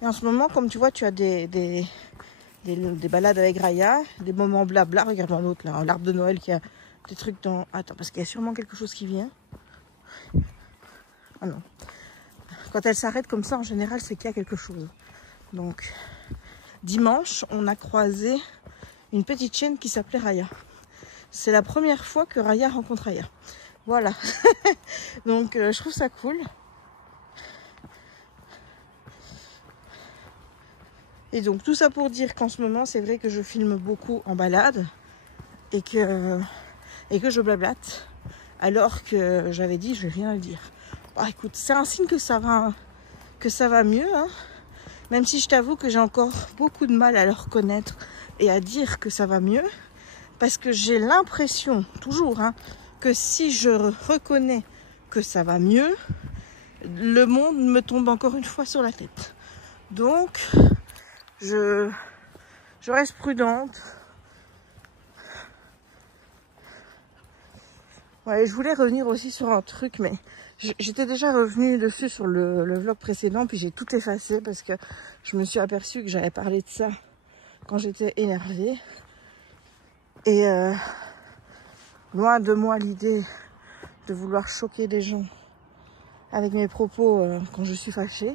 Et en ce moment, comme tu vois, tu as des des balades avec Raya, des moments blabla. Regarde l'autre là, l'arbre de Noël qui a des trucs dans... Attends, parce qu'il y a sûrement quelque chose qui vient. Ah non. Quand elle s'arrête comme ça, en général, c'est qu'il y a quelque chose. Donc, dimanche, on a croisé une petite chienne qui s'appelait Raya. C'est la première fois que Raya rencontre Raya. Voilà. Donc, je trouve ça cool. Et donc, tout ça pour dire qu'en ce moment, c'est vrai que je filme beaucoup en balade et que je blablate. Alors que j'avais dit, je vais rien le dire. Bah, écoute, c'est un signe que ça va mieux. Hein. Même si je t'avoue que j'ai encore beaucoup de mal à le reconnaître et à dire que ça va mieux. Parce que j'ai l'impression, toujours, hein, que si je reconnais que ça va mieux, le monde me tombe encore une fois sur la tête. Donc, je reste prudente. Ouais, je voulais revenir aussi sur un truc, mais j'étais déjà revenue dessus sur le vlog précédent, puis j'ai tout effacé parce que je me suis aperçue que j'avais parlé de ça quand j'étais énervée. Et loin de moi l'idée de vouloir choquer des gens avec mes propos quand je suis fâchée.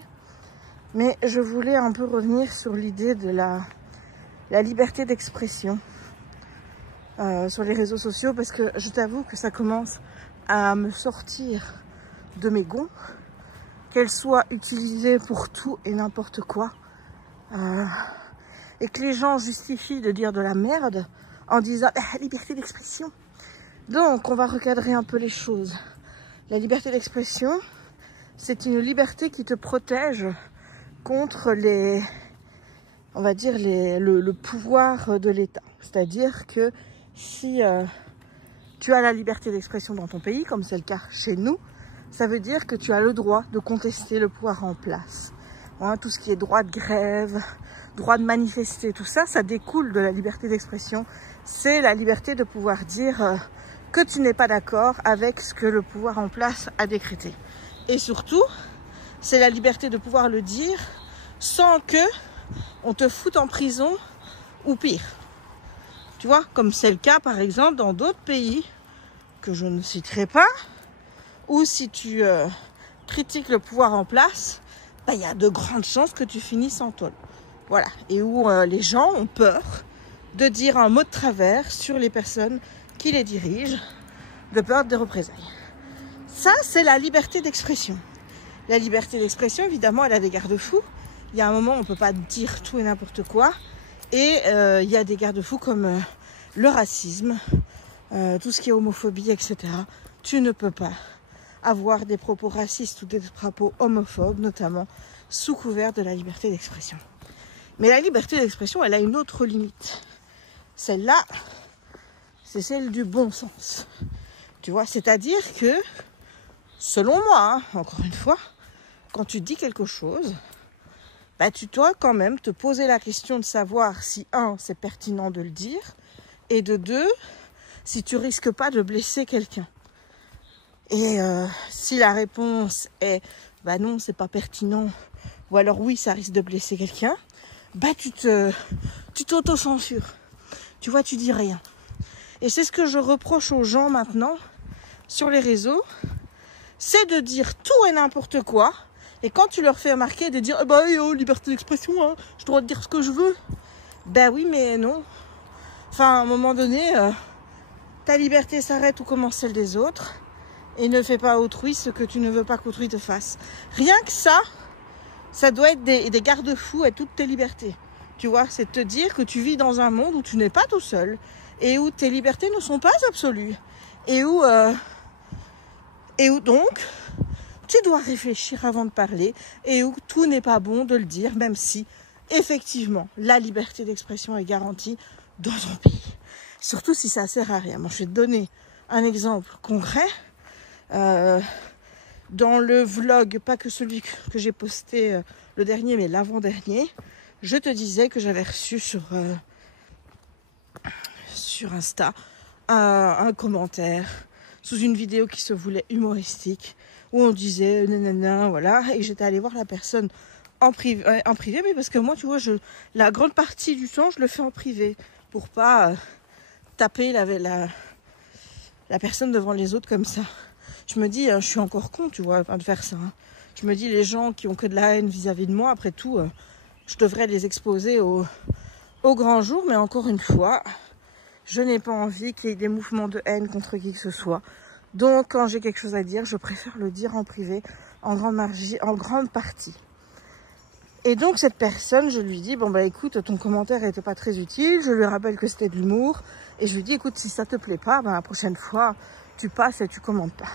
Mais je voulais un peu revenir sur l'idée de la liberté d'expression sur les réseaux sociaux, parce que je t'avoue que ça commence à me sortir de mes gonds, qu'elle soit utilisée pour tout et n'importe quoi, et que les gens justifient de dire de la merde en disant liberté d'expression. Donc on va recadrer un peu les choses. La liberté d'expression, c'est une liberté qui te protège contre on va dire le pouvoir de l'État. C'est-à-dire que si tu as la liberté d'expression dans ton pays, comme c'est le cas chez nous, ça veut dire que tu as le droit de contester le pouvoir en place. Hein, tout ce qui est droit de grève, droit de manifester, tout ça, ça découle de la liberté d'expression. C'est la liberté de pouvoir dire que tu n'es pas d'accord avec ce que le pouvoir en place a décrété. Et surtout, c'est la liberté de pouvoir le dire sans que on te foute en prison ou pire. Tu vois, comme c'est le cas par exemple dans d'autres pays que je ne citerai pas, où si tu critiques le pouvoir en place, bah, y a de grandes chances que tu finisses en tôle. Voilà, et où les gens ont peur de dire un mot de travers sur les personnes qui les dirigent, de peur de représailles. Ça, c'est la liberté d'expression. La liberté d'expression, évidemment, elle a des garde-fous. Il y a un moment où on ne peut pas dire tout et n'importe quoi. Et il y a des garde-fous comme le racisme, tout ce qui est homophobie, etc. Tu ne peux pas avoir des propos racistes ou des propos homophobes, notamment sous couvert de la liberté d'expression. Mais la liberté d'expression, elle a une autre limite. Celle-là, c'est celle du bon sens. Tu vois, c'est-à-dire que, selon moi, hein, encore une fois, quand tu dis quelque chose, bah, tu dois quand même te poser la question de savoir si, un, c'est pertinent de le dire, et de deux, si tu risques pas de blesser quelqu'un. Et si la réponse est bah non, c'est pas pertinent, ou alors oui, ça risque de blesser quelqu'un, bah tu t'auto-censures. Tu vois, tu dis rien. Et c'est ce que je reproche aux gens maintenant sur les réseaux, c'est de dire tout et n'importe quoi. Et quand tu leur fais remarquer de dire bah yo, liberté d'expression, hein, j'ai le droit de dire ce que je veux. Ben oui, mais non. Enfin, à un moment donné, ta liberté s'arrête où commence celle des autres. Et ne fais pas à autrui ce que tu ne veux pas qu'autrui te fasse. Rien que ça doit être des garde-fous à toutes tes libertés. Tu vois, c'est de te dire que tu vis dans un monde où tu n'es pas tout seul. Et où tes libertés ne sont pas absolues. Et où donc, tu dois réfléchir avant de parler. Et où tout n'est pas bon de le dire, même si, effectivement, la liberté d'expression est garantie dans ton pays. Surtout si ça sert à rien. Moi, je vais te donner un exemple concret. Dans le vlog, pas que celui que j'ai posté le dernier, mais l'avant-dernier, je te disais que j'avais reçu sur Insta un commentaire sous une vidéo qui se voulait humoristique, où on disait nanana, voilà, et j'étais allée voir la personne En privé, mais parce que moi, tu vois, la grande partie du temps, je le fais en privé. Pour pas taper la personne devant les autres comme ça. Je me dis, je suis encore con, tu vois, de faire ça. Hein. Je me dis, les gens qui ont que de la haine vis-à-vis de moi, après tout, je devrais les exposer au grand jour. Mais encore une fois, je n'ai pas envie qu'il y ait des mouvements de haine contre qui que ce soit. Donc, quand j'ai quelque chose à dire, je préfère le dire en privé, en grande partie. Et donc, cette personne, je lui dis, bon, bah écoute, ton commentaire n'était pas très utile. Je lui rappelle que c'était de l'humour. Et je lui dis, écoute, si ça te plaît pas, ben, la prochaine fois, tu passes et tu commentes pas.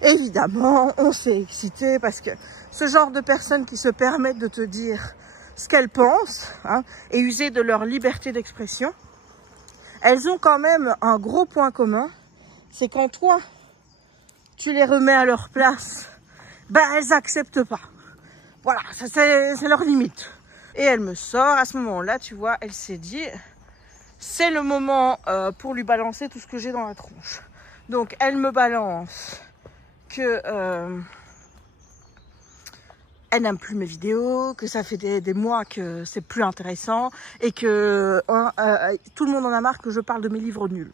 Évidemment, on s'est excité parce que ce genre de personnes qui se permettent de te dire ce qu'elles pensent, hein, et user de leur liberté d'expression, elles ont quand même un gros point commun. C'est quand toi, tu les remets à leur place, ben elles acceptent pas. Voilà, ça c'est leur limite. Et elle me sort, à ce moment-là, tu vois, elle s'est dit, c'est le moment pour lui balancer tout ce que j'ai dans la tronche. Donc elle me balance que elle n'aime plus mes vidéos, que ça fait des mois que c'est plus intéressant et que tout le monde en a marre que je parle de mes livres nuls.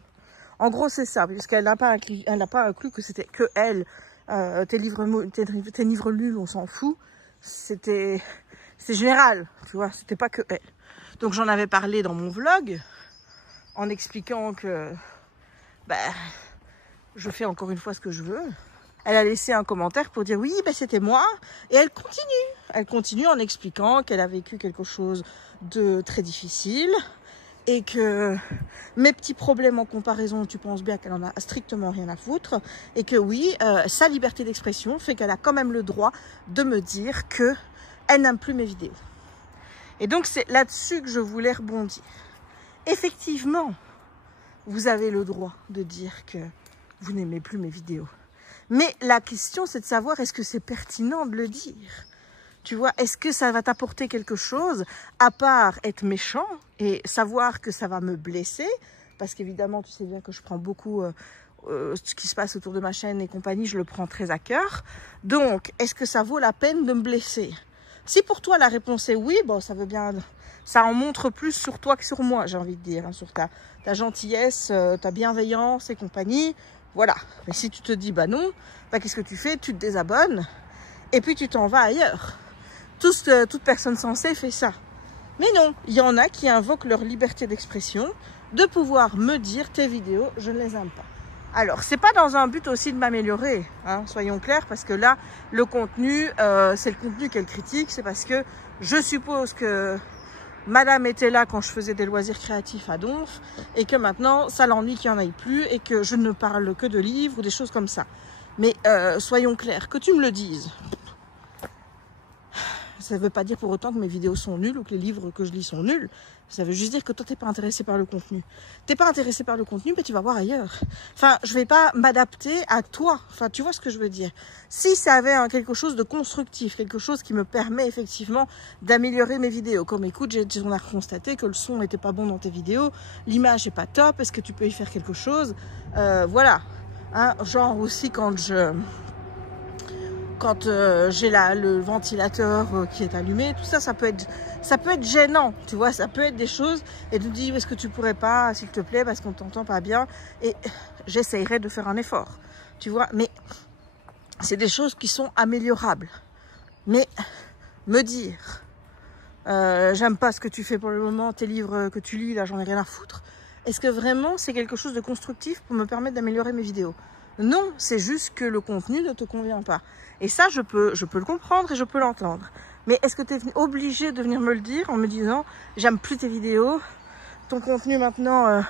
En gros, c'est ça, puisqu'elle n'a pas inclus que c'était que elle. Tes livres nuls, on s'en fout. C'est général, tu vois, c'était pas que elle. Donc j'en avais parlé dans mon vlog en expliquant que je fais encore une fois ce que je veux. Elle a laissé un commentaire pour dire oui, c'était moi. Et elle continue. Elle continue en expliquant qu'elle a vécu quelque chose de très difficile. Et que mes petits problèmes en comparaison, tu penses bien qu'elle en a strictement rien à foutre. Et que oui, sa liberté d'expression fait qu'elle a quand même le droit de me dire qu'elle n'aime plus mes vidéos. Et donc c'est là-dessus que je voulais rebondir. Effectivement, vous avez le droit de dire que vous n'aimez plus mes vidéos. Mais la question, c'est de savoir, est-ce que c'est pertinent de le dire? Tu vois, est-ce que ça va t'apporter quelque chose, à part être méchant et savoir que ça va me blesser? Parce qu'évidemment, tu sais bien que je prends beaucoup ce qui se passe autour de ma chaîne et compagnie, je le prends très à cœur. Donc, est-ce que ça vaut la peine de me blesser? Si pour toi, la réponse est oui, bon, ça veut bien... Ça en montre plus sur toi que sur moi, j'ai envie de dire, hein, sur ta gentillesse, ta bienveillance et compagnie. Voilà. Mais si tu te dis, non, qu'est-ce que tu fais? Tu te désabonnes et puis tu t'en vas ailleurs. Toute personne sensée fait ça. Mais non, il y en a qui invoquent leur liberté d'expression de pouvoir me dire tes vidéos, je ne les aime pas. Alors, c'est pas dans un but aussi de m'améliorer, hein, soyons clairs, parce que là, le contenu, c'est le contenu qu'elle critique, c'est parce que je suppose que Madame était là quand je faisais des loisirs créatifs à Donf et que maintenant, ça l'ennuie qu'il n'y en ait plus et que je ne parle que de livres ou des choses comme ça. Mais soyons clairs, que tu me le dises. Ça ne veut pas dire pour autant que mes vidéos sont nulles ou que les livres que je lis sont nuls. Ça veut juste dire que toi, tu n'es pas intéressé par le contenu. Tu n'es pas intéressé par le contenu, mais tu vas voir ailleurs. Enfin, je ne vais pas m'adapter à toi. Enfin, tu vois ce que je veux dire. Si ça avait quelque chose de constructif, quelque chose qui me permet effectivement d'améliorer mes vidéos. Comme écoute, on a constaté que le son n'était pas bon dans tes vidéos, l'image n'est pas top, est-ce que tu peux y faire quelque chose? Voilà. Hein, genre aussi quand j'ai le ventilateur qui est allumé, tout ça, ça peut être gênant, tu vois, ça peut être des choses, et tu me dis, est-ce que tu pourrais pas, s'il te plaît, parce qu'on t'entend pas bien, et j'essayerai de faire un effort, tu vois, mais c'est des choses qui sont améliorables. Mais me dire, j'aime pas ce que tu fais pour le moment, tes livres que tu lis, là, j'en ai rien à foutre, est-ce que vraiment c'est quelque chose de constructif pour me permettre d'améliorer mes vidéos? Non, c'est juste que le contenu ne te convient pas. Et ça, je peux le comprendre et je peux l'entendre. Mais est-ce que tu es obligé de venir me le dire en me disant « J'aime plus tes vidéos, ton contenu maintenant,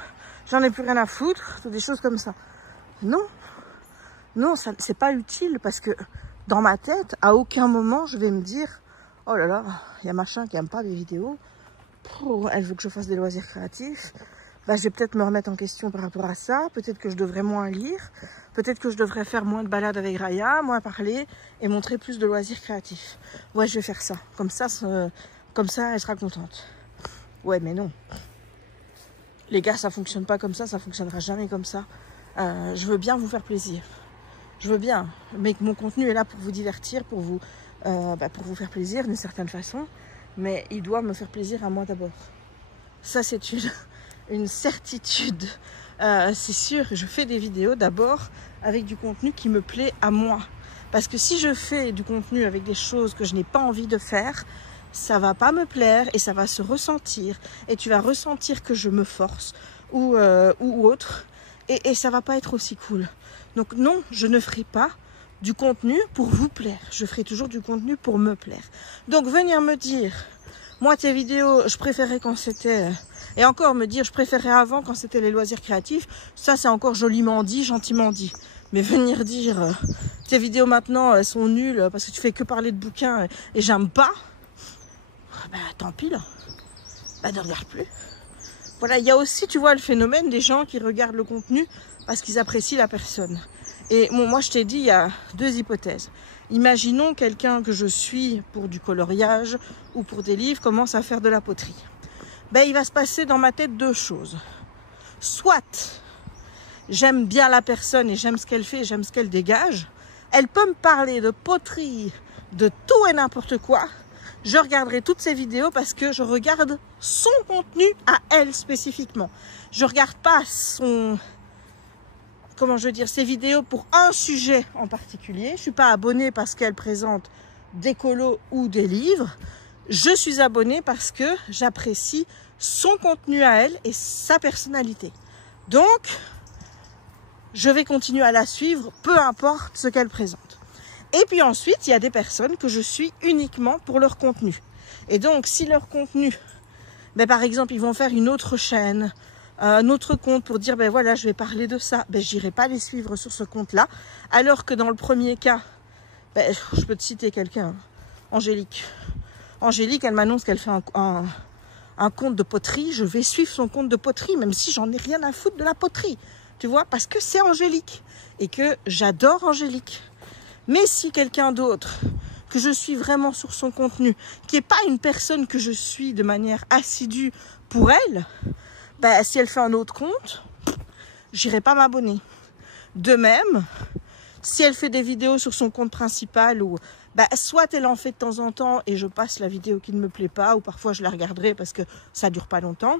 j'en ai plus rien à foutre », des choses comme ça. Non, non, c'est pas utile parce que dans ma tête, à aucun moment, je vais me dire « Oh là là, il y a machin qui aime pas mes vidéos, elle veut que je fasse des loisirs créatifs ». Je vais peut-être me remettre en question par rapport à ça. Peut-être que je devrais moins lire. Peut-être que je devrais faire moins de balades avec Raya, moins parler et montrer plus de loisirs créatifs. Ouais, je vais faire ça. Comme ça, elle sera contente. Ouais, mais non. Les gars, ça fonctionne pas comme ça fonctionnera jamais comme ça. Je veux bien vous faire plaisir. Je veux bien. Mais mon contenu est là pour vous divertir, pour vous pour vous faire plaisir d'une certaine façon, mais il doit me faire plaisir à moi d'abord. Ça, c'est une certitude. C'est sûr, je fais des vidéos d'abord avec du contenu qui me plaît à moi. Parce que si je fais du contenu avec des choses que je n'ai pas envie de faire, ça va pas me plaire et ça va se ressentir. Et tu vas ressentir que je me force ou autre. Et ça va pas être aussi cool. Donc non, je ne ferai pas du contenu pour vous plaire. Je ferai toujours du contenu pour me plaire. Donc venir me dire, moi tes vidéos, je préférais quand c'était... Et encore me dire, je préférais avant quand c'était les loisirs créatifs. Ça, c'est encore joliment dit, gentiment dit. Mais venir dire, tes vidéos maintenant, elles sont nulles parce que tu fais que parler de bouquins et j'aime pas. Ben, tant pis là. Ben, ne regarde plus. Voilà, il y a aussi, tu vois, le phénomène des gens qui regardent le contenu parce qu'ils apprécient la personne. Et bon, moi, je t'ai dit, il y a deux hypothèses. Imaginons quelqu'un que je suis pour du coloriage ou pour des livres commence à faire de la poterie. Ben, il va se passer dans ma tête deux choses. Soit, j'aime bien la personne et j'aime ce qu'elle fait, j'aime ce qu'elle dégage. Elle peut me parler de poterie, de tout et n'importe quoi. Je regarderai toutes ses vidéos parce que je regarde son contenu à elle spécifiquement. Je regarde pas son... Comment je veux dire, ses vidéos pour un sujet en particulier. Je suis pas abonnée parce qu'elle présente des colos ou des livres. Je suis abonnée parce que j'apprécie son contenu à elle et sa personnalité. Donc, je vais continuer à la suivre, peu importe ce qu'elle présente. Et puis ensuite, il y a des personnes que je suis uniquement pour leur contenu. Et donc, si leur contenu, ben, par exemple, ils vont faire une autre chaîne, un autre compte pour dire, ben voilà, je vais parler de ça, ben, j'irai pas les suivre sur ce compte-là. Alors que dans le premier cas, ben, je peux te citer quelqu'un, Angélique. Angélique, elle m'annonce qu'elle fait un compte de poterie. Je vais suivre son compte de poterie, même si j'en ai rien à foutre de la poterie. Tu vois, parce que c'est Angélique et que j'adore Angélique. Mais si quelqu'un d'autre, que je suis vraiment sur son contenu, qui n'est pas une personne que je suis de manière assidue pour elle, ben, si elle fait un autre compte, j'irai pas m'abonner. De même, si elle fait des vidéos sur son compte principal, ou ben, soit elle en fait de temps en temps et je passe la vidéo qui ne me plaît pas, ou parfois je la regarderai parce que ça dure pas longtemps,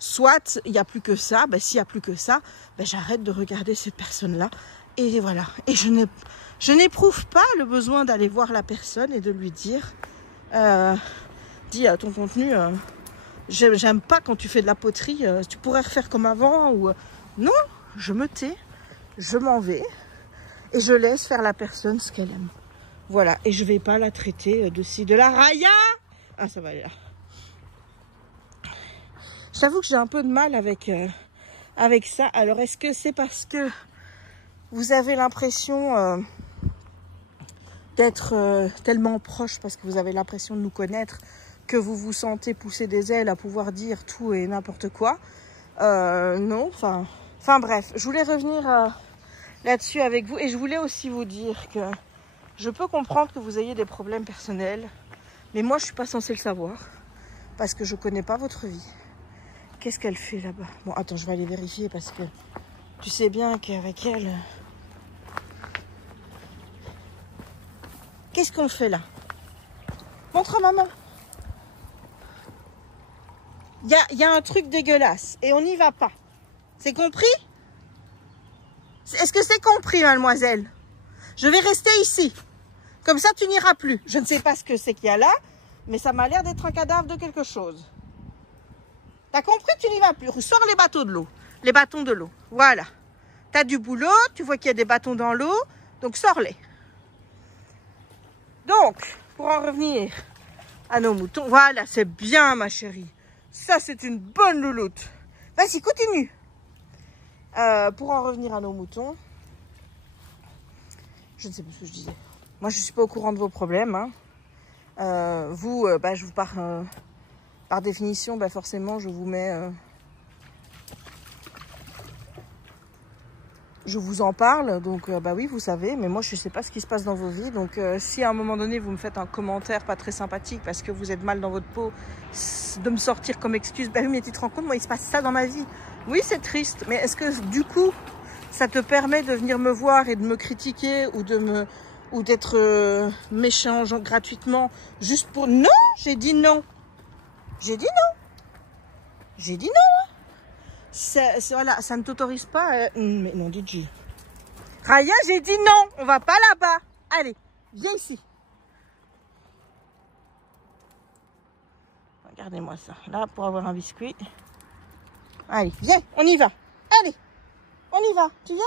soit il n'y a plus que ça, ben, s'il n'y a plus que ça, ben, j'arrête de regarder cette personne-là. Et voilà. Et je n'éprouve pas le besoin d'aller voir la personne et de lui dire, dis à ton contenu, j'aime pas quand tu fais de la poterie, tu pourrais refaire comme avant, ou non, je me tais, je m'en vais et je laisse faire la personne ce qu'elle aime. Voilà, et je vais pas la traiter de ci, de la Raya. Ah, ça va aller là. J'avoue que j'ai un peu de mal avec ça. Alors, est-ce que c'est parce que vous avez l'impression d'être tellement proche, parce que vous avez l'impression de nous connaître, que vous vous sentez pousser des ailes à pouvoir dire tout et n'importe quoi? Non, enfin bref, je voulais revenir là-dessus avec vous. Et je voulais aussi vous dire que je peux comprendre que vous ayez des problèmes personnels, mais moi je suis pas censée le savoir parce que je connais pas votre vie. Qu'est-ce qu'elle fait là-bas? Bon, attends, je vais aller vérifier parce que tu sais bien qu'avec elle... Qu'est-ce qu'on fait là? Montre à maman. Il y a un truc dégueulasse et on n'y va pas. C'est compris? Est-ce que c'est compris, mademoiselle? Je vais rester ici. Comme ça, tu n'iras plus. Je ne sais pas ce que c'est qu'il y a là, mais ça m'a l'air d'être un cadavre de quelque chose. T'as compris? Tu n'y vas plus. Sors les bateaux de l'eau. Les bâtons de l'eau. Voilà. T'as du boulot, tu vois qu'il y a des bâtons dans l'eau, donc sors-les. Donc, pour en revenir à nos moutons, voilà, c'est bien, ma chérie. Ça, c'est une bonne louloute. Vas-y, continue. Pour en revenir à nos moutons, je ne sais plus ce que je disais. Moi, je ne suis pas au courant de vos problèmes. Hein. Je vous par définition, forcément, je vous mets... je vous en parle, donc oui, vous savez, mais moi, je ne sais pas ce qui se passe dans vos vies. Donc, si à un moment donné, vous me faites un commentaire pas très sympathique parce que vous êtes mal dans votre peau, de me sortir comme excuse, oui, mais tu te rends compte, moi, il se passe ça dans ma vie. Oui, c'est triste, mais est-ce que, du coup, ça te permet de venir me voir et de me critiquer ou de me ou d'être méchant gratuitement juste pour... Non, j'ai dit non. J'ai dit non. J'ai dit non. Voilà, ça ne t'autorise pas. Mais non, Dieu. Raya, j'ai dit non. On va pas là-bas. Allez, viens ici. Regardez-moi ça. Là, pour avoir un biscuit. Allez, viens, on y va. Allez, on y va. Tu viens?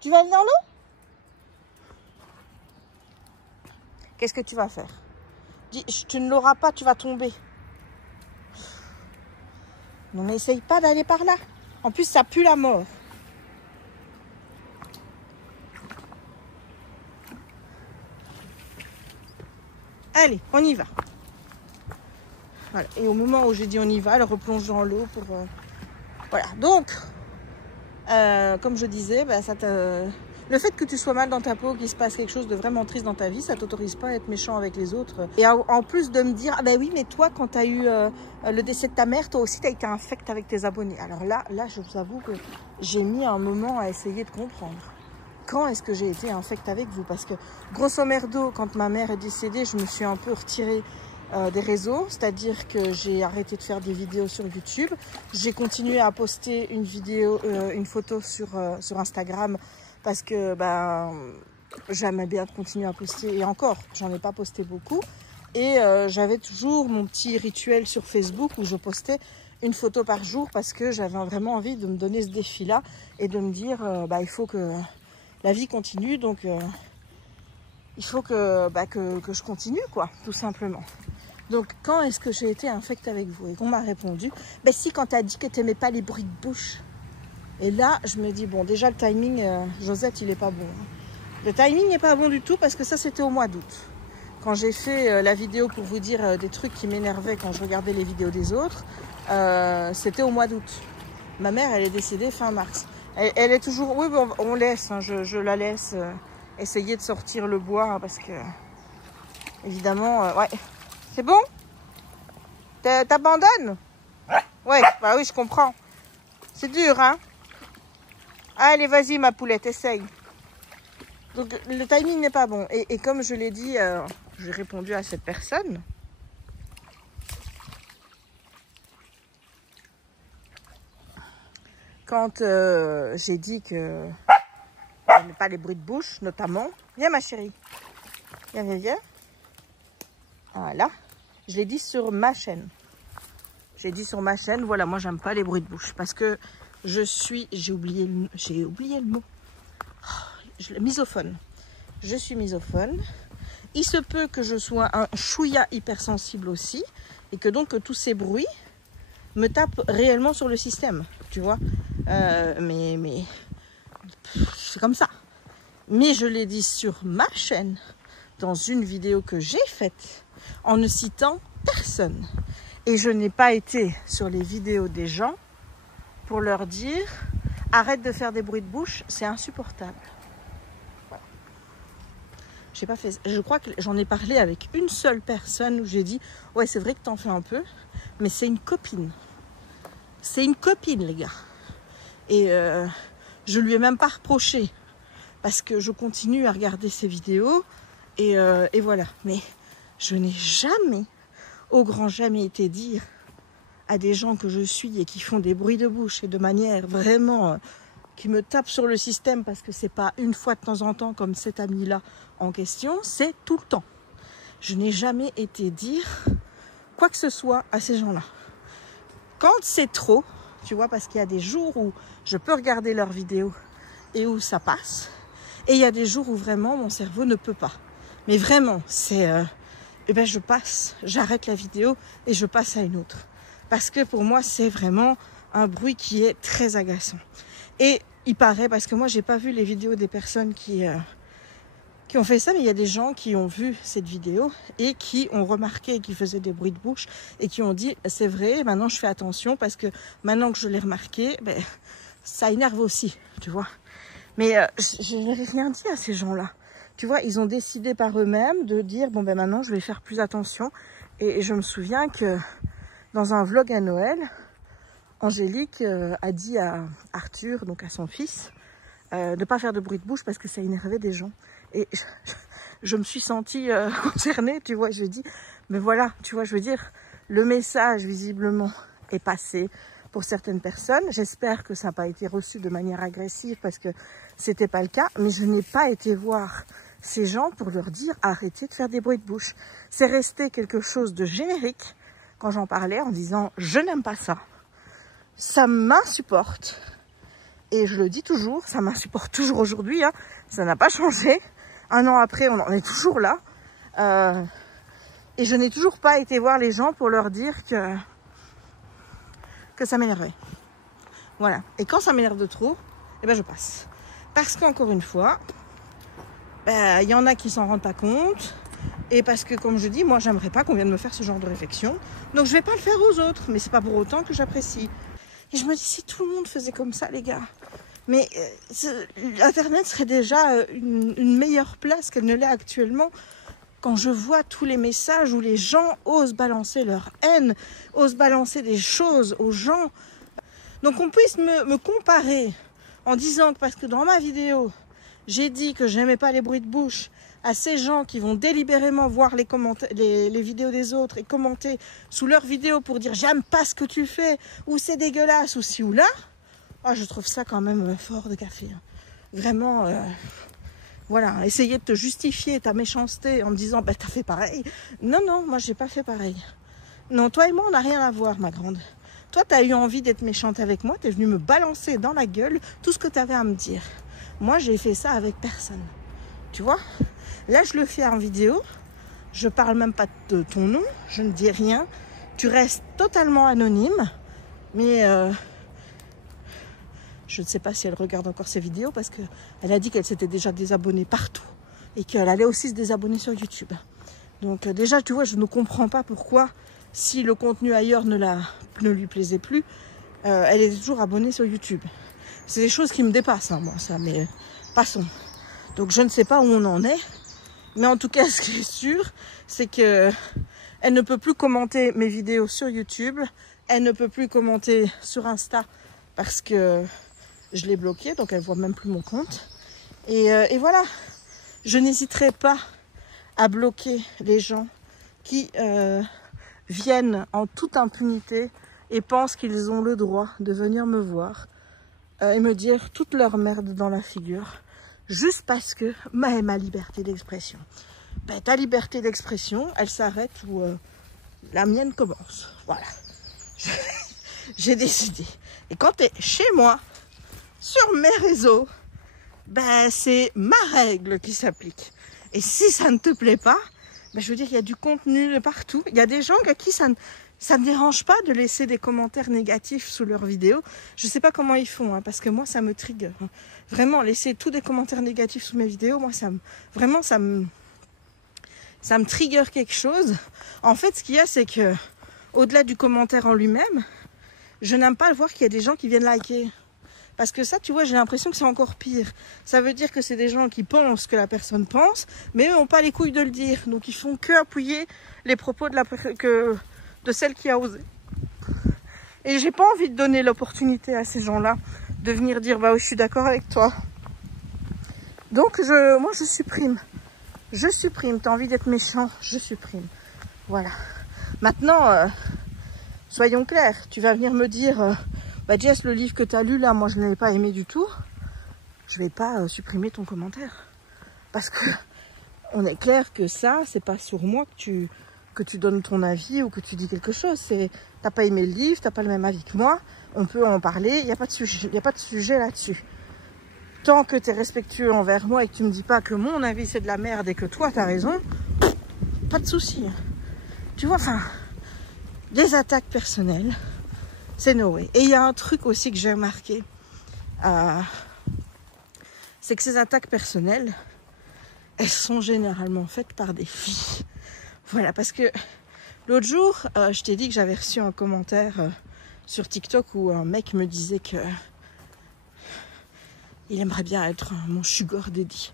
Tu vas aller dans l'eau? Qu'est-ce que tu vas faire? Dis, tu ne l'auras pas, tu vas tomber. Non, mais essaye pas d'aller par là. En plus, ça pue la mort. Allez, on y va. Voilà. Et au moment où j'ai dit on y va, elle replonge dans l'eau pour... Voilà. Donc, comme je disais, bah, le fait que tu sois mal dans ta peau, qu'il se passe quelque chose de vraiment triste dans ta vie, ça t'autorise pas à être méchant avec les autres. Et en plus de me dire, ah ben oui, mais toi, quand tu as eu le décès de ta mère, toi aussi, tu as été infect avec tes abonnés. Alors là, je vous avoue que j'ai mis un moment à essayer de comprendre. Quand est-ce que j'ai été infect avec vous? Parce que, grosso merdo, quand ma mère est décédée, je me suis un peu retirée des réseaux, c'est-à-dire que j'ai arrêté de faire des vidéos sur YouTube. J'ai continué à poster une photo sur Instagram parce que j'aimais bien continuer à poster. Et encore, j'en ai pas posté beaucoup. Et j'avais toujours mon petit rituel sur Facebook où je postais une photo par jour parce que j'avais vraiment envie de me donner ce défi-là et de me dire, il faut que la vie continue, donc il faut que je continue, quoi, tout simplement. Donc, quand est-ce que j'ai été infect avec vous? Et qu'on m'a répondu, ben si, quand tu as dit que tu n'aimais pas les bruits de bouche. Et là, je me dis, bon, déjà, le timing, Josette, il n'est pas bon. Le timing n'est pas bon du tout parce que ça, c'était au mois d'août. Quand j'ai fait la vidéo pour vous dire des trucs qui m'énervaient quand je regardais les vidéos des autres, c'était au mois d'août. Ma mère, elle est décédée fin mars. Elle est toujours... Oui, bon, on laisse, hein, je la laisse essayer de sortir le bois hein, parce que, évidemment, ouais. C'est bon? T'abandonnes? Ouais, bah oui, je comprends. C'est dur, hein? Allez, vas-y, ma poulette, essaye. Donc, le timing n'est pas bon. Et comme je l'ai dit, j'ai répondu à cette personne. Quand j'ai dit que je n'aimais pas les bruits de bouche, notamment. Viens, ma chérie. Viens, viens, viens. Voilà. Je l'ai dit sur ma chaîne. J'ai dit sur ma chaîne, voilà, moi, j'aime pas les bruits de bouche. Parce que j'ai oublié le mot. Misophone. Je suis misophone. Il se peut que je sois un chouïa hypersensible aussi. Et que donc, tous ces bruits me tapent réellement sur le système. Tu vois, mais c'est comme ça. Mais je l'ai dit sur ma chaîne, dans une vidéo que j'ai faite, en ne citant personne. Et je n'ai pas été sur les vidéos des gens pour leur dire « Arrête de faire des bruits de bouche, c'est insupportable. » Voilà. J'ai pas fait. Je crois que j'en ai parlé avec une seule personne où j'ai dit « Ouais, c'est vrai que t'en fais un peu, mais c'est une copine. » C'est une copine, les gars. Et je lui ai même pas reproché parce que je continue à regarder ses vidéos et voilà. Mais je n'ai jamais, au grand jamais, été dire à des gens que je suis et qui font des bruits de bouche et de manière vraiment qui me tapent sur le système parce que c'est pas une fois de temps en temps comme cet ami-là en question, c'est tout le temps. Je n'ai jamais été dire quoi que ce soit à ces gens-là. Quand c'est trop, tu vois, parce qu'il y a des jours où je peux regarder leurs vidéos et où ça passe. Et il y a des jours où vraiment mon cerveau ne peut pas. Mais vraiment, c'est... je passe, j'arrête la vidéo et je passe à une autre. Parce que pour moi, c'est vraiment un bruit qui est très agaçant. Et il paraît, parce que moi, j'ai pas vu les vidéos des personnes qui ont fait ça, mais il y a des gens qui ont vu cette vidéo et qui ont remarqué qu'ils faisaient des bruits de bouche et qui ont dit c'est vrai, maintenant je fais attention parce que maintenant que je l'ai remarqué, ça énerve aussi, tu vois. Mais je n'ai rien dit à ces gens-là. Tu vois, ils ont décidé par eux-mêmes de dire bon maintenant je vais faire plus attention. Et je me souviens que dans un vlog à Noël, Angélique a dit à Arthur, donc à son fils, de ne pas faire de bruit de bouche parce que ça énervait des gens. Et je me suis sentie concernée, tu vois, je dis, mais voilà, tu vois, je veux dire, le message visiblement est passé pour certaines personnes. J'espère que ça n'a pas été reçu de manière agressive parce que c'était pas le cas, mais je n'ai pas été voir ces gens pour leur dire arrêtez de faire des bruits de bouche. C'est resté quelque chose de générique quand j'en parlais en disant je n'aime pas ça. Ça m'insupporte. Et je le dis toujours, ça m'insupporte toujours aujourd'hui, hein. Ça n'a pas changé. 1 an après, on en est toujours là. Et je n'ai toujours pas été voir les gens pour leur dire que ça m'énervait. Voilà. Et quand ça m'énerve de trop, eh ben je passe. Parce qu'encore une fois, il y en a qui s'en rendent pas compte. Et parce que, comme je dis, moi, j'aimerais pas qu'on vienne me faire ce genre de réflexion. Donc, je vais pas le faire aux autres. Mais c'est pas pour autant que j'apprécie. Et je me dis, si tout le monde faisait comme ça, les gars, mais Internet serait déjà une meilleure place qu'elle ne l'est actuellement. Quand je vois tous les messages où les gens osent balancer leur haine, osent balancer des choses aux gens. Donc on puisse me comparer en disant que parce que dans ma vidéo, j'ai dit que j'aimais pas les bruits de bouche à ces gens qui vont délibérément voir les vidéos des autres et commenter sous leurs vidéos pour dire j'aime pas ce que tu fais, ou c'est dégueulasse, ou ci ou là. Oh, je trouve ça quand même fort de café. Vraiment, voilà, essayer de te justifier ta méchanceté en me disant bah t'as fait pareil. Non, non, moi j'ai pas fait pareil. Non, toi et moi on n'a rien à voir, ma grande. Toi t'as eu envie d'être méchante avec moi, t'es venue me balancer dans la gueule tout ce que t'avais à me dire. Moi j'ai fait ça avec personne. Tu vois? Là je le fais en vidéo, je parle même pas de ton nom, je ne dis rien. Tu restes totalement anonyme, mais je ne sais pas si elle regarde encore ces vidéos parce qu'elle a dit qu'elle s'était déjà désabonnée partout et qu'elle allait aussi se désabonner sur YouTube. Donc déjà, tu vois, je ne comprends pas pourquoi, si le contenu ailleurs ne lui plaisait plus, elle est toujours abonnée sur YouTube. C'est des choses qui me dépassent, hein, moi, ça, mais passons. Donc je ne sais pas où on en est, mais en tout cas, ce qui est sûr, c'est que elle ne peut plus commenter mes vidéos sur YouTube, elle ne peut plus commenter sur Insta parce que je l'ai bloqué, donc elle voit même plus mon compte. Et voilà, je n'hésiterai pas à bloquer les gens qui viennent en toute impunité et pensent qu'ils ont le droit de venir me voir et me dire toute leur merde dans la figure, juste parce que ma liberté d'expression. Ben, ta liberté d'expression, elle s'arrête où la mienne commence. Voilà, j'ai décidé. Et quand tu es chez moi, sur mes réseaux, ben c'est ma règle qui s'applique. Et si ça ne te plaît pas, ben je veux dire, il y a du contenu de partout. Il y a des gens à qui ça ne dérange pas de laisser des commentaires négatifs sous leurs vidéos. Je ne sais pas comment ils font, hein, parce que moi, ça me trigger. Hein. Vraiment, laisser tous des commentaires négatifs sous mes vidéos, moi, ça me trigger quelque chose. En fait, ce qu'il y a, c'est que au-delà du commentaire en lui-même, je n'aime pas voir qu'il y a des gens qui viennent liker. Parce que ça, tu vois, j'ai l'impression que c'est encore pire. Ça veut dire que c'est des gens qui pensent que la personne pense, mais eux n'ont pas les couilles de le dire. Donc, ils font que appuyer les propos de celle qui a osé. Et j'ai pas envie de donner l'opportunité à ces gens-là de venir dire « Bah oui, je suis d'accord avec toi ». Donc, moi, je supprime. Je supprime. T'as envie d'être méchant, je supprime. Voilà. Maintenant, soyons clairs. Tu vas venir me dire... Bah Jess, le livre que tu as lu là, moi je ne l'avais pas aimé du tout. Je vais pas supprimer ton commentaire. Parce que on est clair que ça, c'est pas sur moi que tu donnes ton avis ou que tu dis quelque chose. T'as pas aimé le livre, t'as pas le même avis que moi. On peut en parler, il n'y a pas de sujet là-dessus. Tant que tu es respectueux envers moi et que tu me dis pas que mon avis c'est de la merde et que toi tu as raison, pas de souci. Tu vois, enfin, des attaques personnelles. C'est no way. Et il y a un truc aussi que j'ai remarqué, c'est que ces attaques personnelles, elles sont généralement faites par des filles. Voilà, parce que l'autre jour, je t'ai dit que j'avais reçu un commentaire sur TikTok où un mec me disait que il aimerait bien être mon sugar daddy.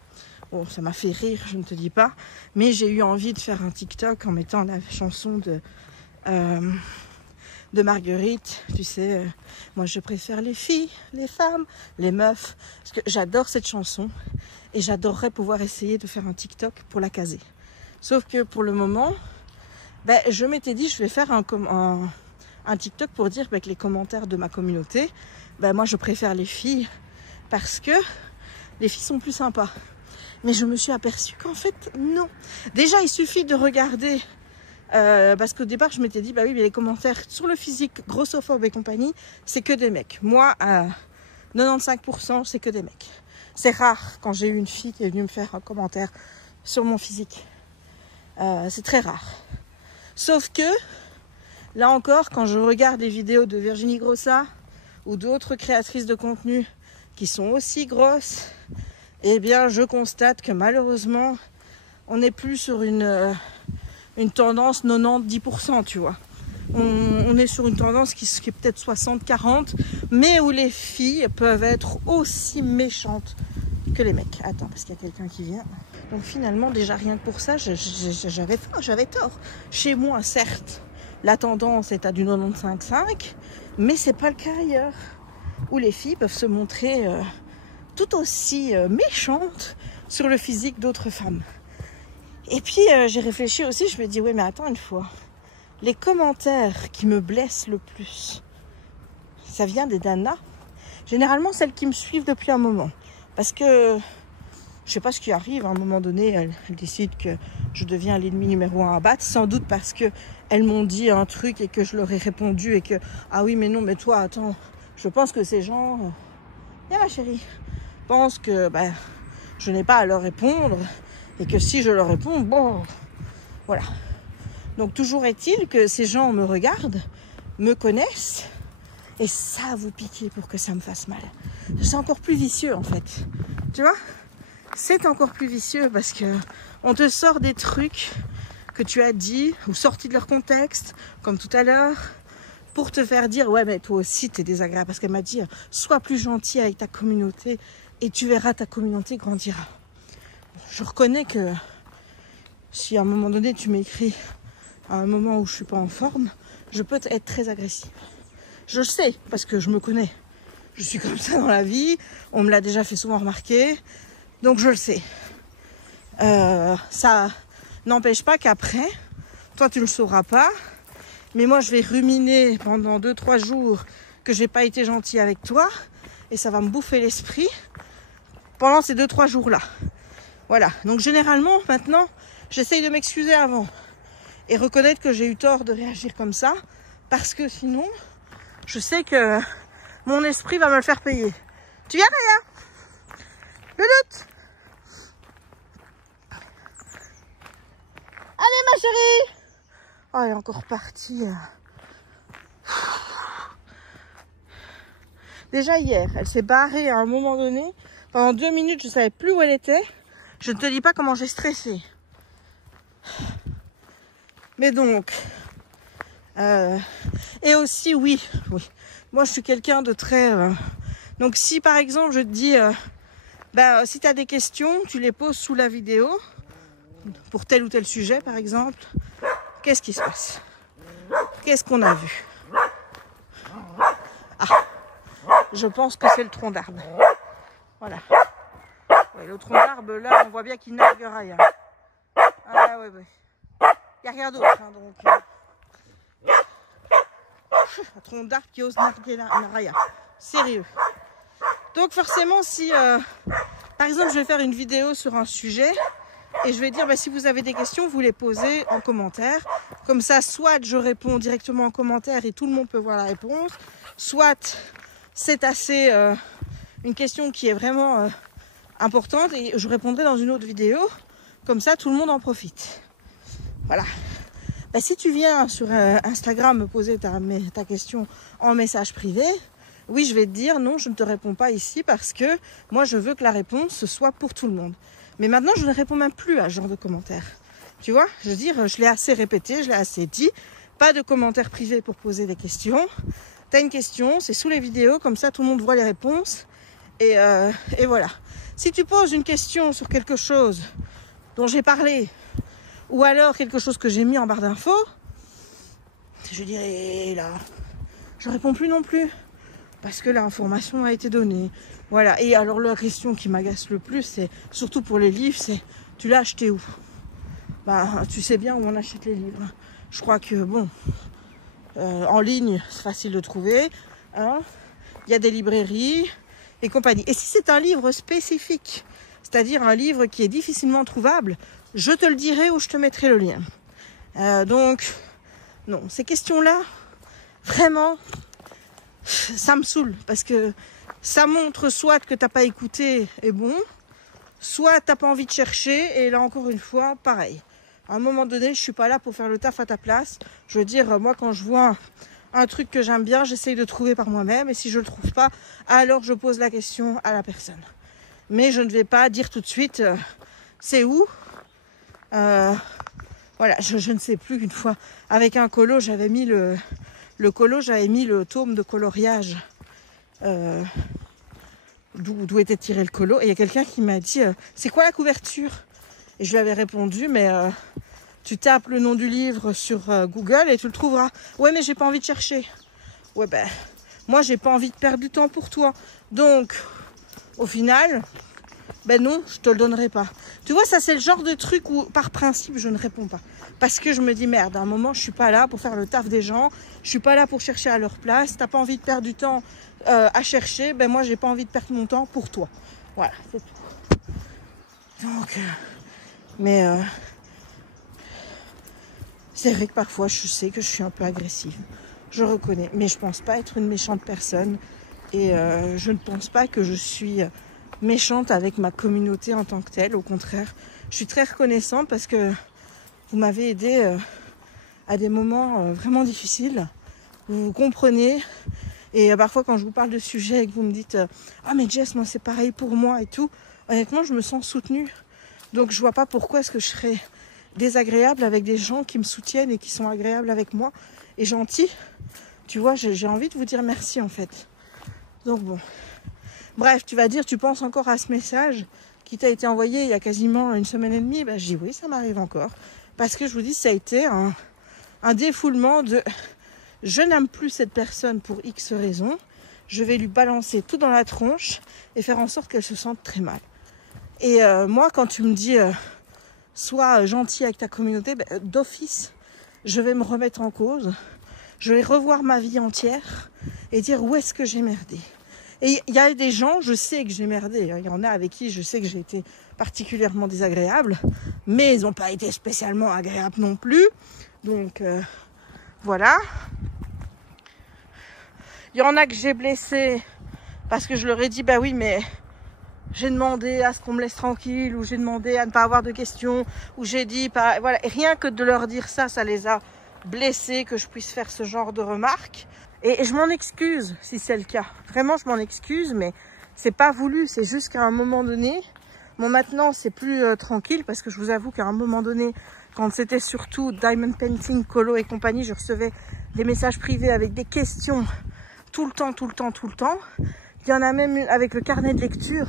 Bon, ça m'a fait rire, je ne te dis pas, mais j'ai eu envie de faire un TikTok en mettant la chanson de de Marguerite, tu sais, moi je préfère les filles, les femmes, les meufs, parce que j'adore cette chanson et j'adorerais pouvoir essayer de faire un TikTok pour la caser. Sauf que pour le moment, ben, je m'étais dit je vais faire un TikTok pour dire que les commentaires de ma communauté, ben, moi je préfère les filles parce que les filles sont plus sympas. Mais je me suis aperçue qu'en fait non. Déjà il suffit de regarder. Parce qu'au départ je m'étais dit bah oui mais les commentaires sur le physique grossophobe et compagnie c'est que des mecs. Moi à 95% c'est que des mecs. C'est rare quand j'ai eu une fille qui est venue me faire un commentaire sur mon physique. C'est très rare. Sauf que là encore quand je regarde les vidéos de Virginie Grossa ou d'autres créatrices de contenu qui sont aussi grosses, eh bien je constate que malheureusement on n'est plus sur une tendance 90%, tu vois. On est sur une tendance qui est peut-être 60-40, mais où les filles peuvent être aussi méchantes que les mecs. Attends, parce qu'il y a quelqu'un qui vient. Donc finalement, déjà rien que pour ça, j'avais tort. Chez moi, certes, la tendance est à du 95-5, mais c'est pas le cas ailleurs, où les filles peuvent se montrer tout aussi méchantes sur le physique d'autres femmes. Et puis j'ai réfléchi aussi, je me dis ouais mais attends une fois, les commentaires qui me blessent le plus, ça vient des nanas, généralement celles qui me suivent depuis un moment, parce que je sais pas ce qui arrive, à un moment donné elles décident que je deviens l'ennemi numéro 1 à battre, sans doute parce que elles m'ont dit un truc et que je leur ai répondu et que ah oui mais non mais toi attends, je pense que ces gens, viens ma chérie, pensent que je n'ai pas à leur répondre. Et que si je leur réponds, bon, voilà. Donc toujours est-il que ces gens me regardent, me connaissent, et ça vous piquer pour que ça me fasse mal. C'est encore plus vicieux en fait. Tu vois? C'est encore plus vicieux parce que on te sort des trucs que tu as dit ou sortis de leur contexte, comme tout à l'heure, pour te faire dire ouais mais toi aussi t'es désagréable. Parce qu'elle m'a dit sois plus gentil avec ta communauté et tu verras ta communauté grandira. Je reconnais que si à un moment donné tu m'écris à un moment où je suis pas en forme, je peux être très agressive. Je le sais parce que je me connais. Je suis comme ça dans la vie, on me l'a déjà fait souvent remarquer, donc je le sais. Ça n'empêche pas qu'après, toi tu le sauras pas, mais moi je vais ruminer pendant 2-3 jours que j'ai pas été gentille avec toi et ça va me bouffer l'esprit pendant ces 2-3 jours-là. Voilà, donc généralement, maintenant, j'essaye de m'excuser avant et reconnaître que j'ai eu tort de réagir comme ça parce que sinon, je sais que mon esprit va me le faire payer. Tu viens, Raya? Louloute? Allez, ma chérie! Oh, elle est encore partie. Déjà hier, elle s'est barrée à un moment donné. Pendant 2 minutes, je ne savais plus où elle était. Je ne te dis pas comment j'ai stressé. Mais donc, et aussi, oui, moi je suis quelqu'un de très... donc si par exemple je te dis, si tu as des questions, tu les poses sous la vidéo, pour tel ou tel sujet par exemple, qu'est-ce qui se passe? Qu'est-ce qu'on a vu? Ah, je pense que c'est le tronc d'arbre. Voilà. Ouais, le tronc d'arbre, là, on voit bien qu'il nargue rien. Ah ouais. Il n'y a rien d'autre, hein, donc... un tronc d'arbre qui ose narguer rien. Sérieux. Donc forcément, si... par exemple, je vais faire une vidéo sur un sujet, et je vais dire, si vous avez des questions, vous les posez en commentaire. Comme ça, soit je réponds directement en commentaire et tout le monde peut voir la réponse, soit c'est assez... une question qui est vraiment... importante et je répondrai dans une autre vidéo, comme ça tout le monde en profite. Voilà. Si tu viens sur Instagram me poser ta question en message privé, oui je vais te dire non, je ne te réponds pas ici parce que moi je veux que la réponse soit pour tout le monde. Mais maintenant je ne réponds même plus à ce genre de commentaires. Tu vois, je veux dire, je l'ai assez répété, je l'ai assez dit, pas de commentaires privés pour poser des questions. T'as une question, c'est sous les vidéos, comme ça tout le monde voit les réponses et voilà. Si tu poses une question sur quelque chose dont j'ai parlé, ou alors quelque chose que j'ai mis en barre d'infos, je dirais là, je réponds plus non plus. Parce que l'information a été donnée. Voilà. Et alors la question qui m'agace le plus, c'est surtout pour les livres, c'est tu l'as acheté où? Bah, tu sais bien où on achète les livres. Je crois que bon, en ligne, c'est facile de trouver. Hein. Il y a des librairies et compagnie. Et si c'est un livre spécifique, c'est-à-dire un livre qui est difficilement trouvable, je te le dirai ou je te mettrai le lien. Donc, non, ces questions-là, vraiment, ça me saoule. Parce que ça montre soit que t'as pas écouté et bon, soit t'as pas envie de chercher. Et là, encore une fois, pareil. À un moment donné, je suis pas là pour faire le taf à ta place. Je veux dire, moi, quand je vois un truc que j'aime bien, j'essaye de trouver par moi-même. Et si je le trouve pas, alors je pose la question à la personne. Mais je ne vais pas dire tout de suite, c'est où. Voilà, je ne sais plus. Une fois, avec un colo, j'avais mis le colo, j'avais mis le tome de coloriage d'où était tiré le colo. Et il y a quelqu'un qui m'a dit, c'est quoi la couverture? Et je lui avais répondu, mais tu tapes le nom du livre sur Google et tu le trouveras. Ouais, mais j'ai pas envie de chercher. Ouais, ben, moi, j'ai pas envie de perdre du temps pour toi. Donc, au final, ben non, je te le donnerai pas. Tu vois, ça, c'est le genre de truc où, par principe, je ne réponds pas. Parce que je me dis, merde, à un moment, je suis pas là pour faire le taf des gens. Je suis pas là pour chercher à leur place. T'as pas envie de perdre du temps à chercher. Ben, moi, j'ai pas envie de perdre mon temps pour toi. Voilà, c'est tout. Donc, mais c'est vrai que parfois, je sais que je suis un peu agressive. Je reconnais. Mais je pense pas être une méchante personne. Et je ne pense pas que je suis méchante avec ma communauté en tant que telle. Au contraire, je suis très reconnaissante parce que vous m'avez aidé à des moments vraiment difficiles. Vous comprenez. Et parfois, quand je vous parle de sujets et que vous me dites « Ah, mais Jess, moi, c'est pareil pour moi et tout », honnêtement, je me sens soutenue. Donc, je vois pas pourquoi est-ce que je serais désagréable avec des gens qui me soutiennent et qui sont agréables avec moi et gentils. Tu vois, j'ai envie de vous dire merci, en fait. Donc, bon. Bref, tu vas dire, tu penses encore à ce message qui t'a été envoyé il y a quasiment 1 semaine et demie. Ben, je dis oui, ça m'arrive encore. Parce que je vous dis, ça a été un défoulement de... Je n'aime plus cette personne pour X raisons. Je vais lui balancer tout dans la tronche et faire en sorte qu'elle se sente très mal. Et moi, quand tu me dis, sois gentil avec ta communauté, ben, d'office, je vais me remettre en cause. Je vais revoir ma vie entière et dire où est-ce que j'ai merdé. Et il y a des gens, je sais que j'ai merdé. Il y en a avec qui je sais que j'ai été particulièrement désagréable. Mais ils n'ont pas été spécialement agréables non plus. Donc, voilà. Il y en a que j'ai blessé parce que je leur ai dit, bah oui, mais j'ai demandé à ce qu'on me laisse tranquille, ou j'ai demandé à ne pas avoir de questions, ou j'ai dit, voilà. Et rien que de leur dire ça, ça les a blessés, que je puisse faire ce genre de remarques. Et je m'en excuse si c'est le cas. Vraiment, je m'en excuse, mais c'est pas voulu. C'est juste qu'à un moment donné, bon, maintenant, c'est plus tranquille, parce que je vous avoue qu'à un moment donné, quand c'était surtout Diamond Painting, Colo et compagnie, je recevais des messages privés avec des questions tout le temps. Il y en a même avec le carnet de lecture.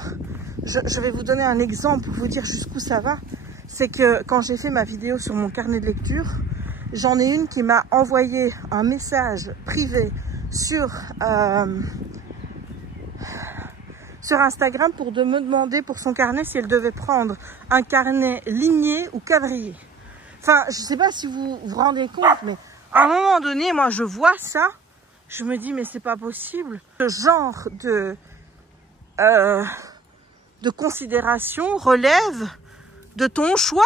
Je vais vous donner un exemple pour vous dire jusqu'où ça va. C'est que quand j'ai fait ma vidéo sur mon carnet de lecture, j'en ai une qui m'a envoyé un message privé sur Instagram pour me demander pour son carnet si elle devait prendre un carnet ligné ou quadrillé. Enfin, je sais pas si vous vous rendez compte, mais à un moment donné, moi, je vois ça, je me dis, mais c'est pas possible. Ce genre de considération relève de ton choix.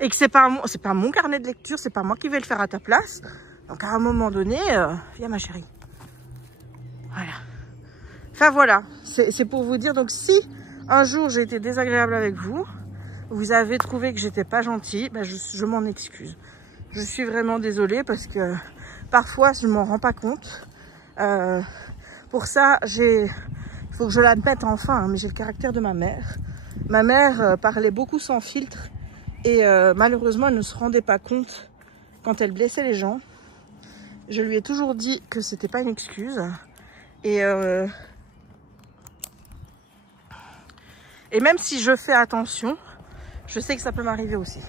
Et que c'est pas mon carnet de lecture, c'est pas moi qui vais le faire à ta place. Donc à un moment donné, viens ma chérie. Voilà. Enfin voilà, c'est pour vous dire, donc si un jour j'ai été désagréable avec vous, vous avez trouvé que j'étais pas gentille, ben je m'en excuse. Je suis vraiment désolée parce que parfois je m'en rends pas compte. Pour ça, il faut que je l'admette enfin, hein, mais j'ai le caractère de ma mère. Ma mère parlait beaucoup sans filtre. Et malheureusement, elle ne se rendait pas compte quand elle blessait les gens. Je lui ai toujours dit que c'était pas une excuse. Et même si je fais attention, je sais que ça peut m'arriver aussi.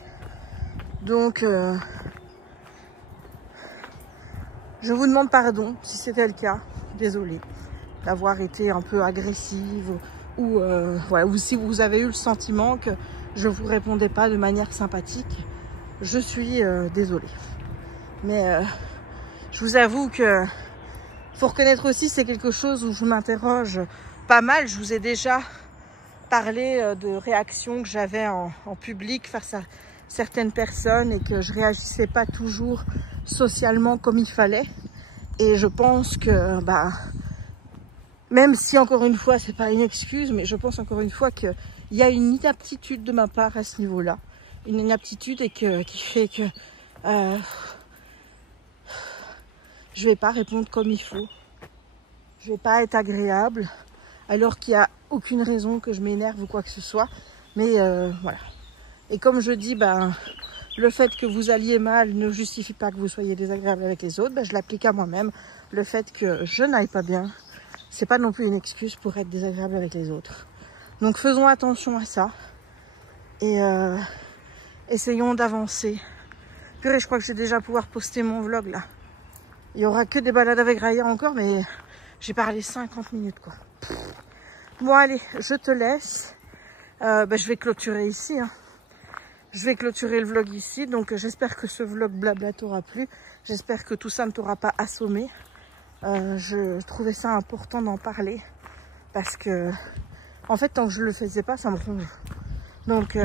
Donc, Je vous demande pardon si c'était le cas. Désolée d'avoir été un peu agressive ou si vous avez eu le sentiment que je vous répondais pas de manière sympathique. Je suis désolée. Mais je vous avoue que faut reconnaître aussi, c'est quelque chose où je m'interroge pas mal. Je vous ai déjà parlé de réactions que j'avais en public face à certaines personnes et que je réagissais pas toujours socialement comme il fallait. Et je pense que, même si encore une fois, c'est pas une excuse, mais je pense encore une fois qu'il y a une inaptitude de ma part à ce niveau-là. Une inaptitude qui fait que je vais pas répondre comme il faut. Je vais pas être agréable alors qu'il n'y a aucune raison que je m'énerve ou quoi que ce soit. Mais voilà. Et comme je dis, le fait que vous alliez mal ne justifie pas que vous soyez désagréable avec les autres. Je l'applique à moi-même. Le fait que je n'aille pas bien, c'est pas non plus une excuse pour être désagréable avec les autres. Donc faisons attention à ça. Et essayons d'avancer. Purée, je crois que je vais déjà pouvoir poster mon vlog là. Il y aura que des balades avec Raya encore, mais j'ai parlé 50 minutes quoi. Bon allez, je te laisse. Je vais clôturer ici. Je vais clôturer le vlog ici. Donc j'espère que ce vlog blabla t'aura plu. J'espère que tout ça ne t'aura pas assommé. Je trouvais ça important d'en parler. Parce que, en fait, tant que je le faisais pas, ça me ronge. Donc,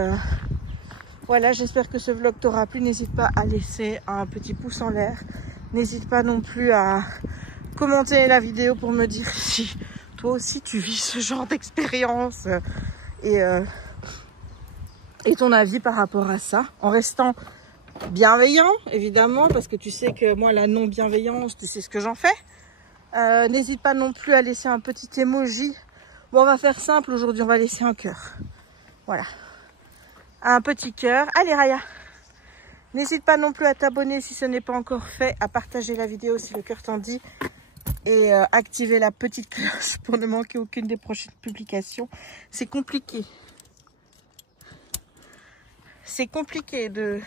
voilà, j'espère que ce vlog t'aura plu. N'hésite pas à laisser un petit pouce en l'air. N'hésite pas non plus à commenter la vidéo pour me dire si toi aussi tu vis ce genre d'expérience et ton avis par rapport à ça. En restant bienveillant, évidemment, parce que tu sais que moi, la non-bienveillance, tu sais ce que j'en fais. N'hésite pas non plus à laisser un petit emoji. Bon, on va faire simple aujourd'hui, on va laisser un cœur. Voilà. Un petit cœur. Allez, Raya. N'hésite pas non plus à t'abonner si ce n'est pas encore fait, à partager la vidéo si le cœur t'en dit et activer la petite cloche pour ne manquer aucune des prochaines publications. C'est compliqué. C'est compliqué de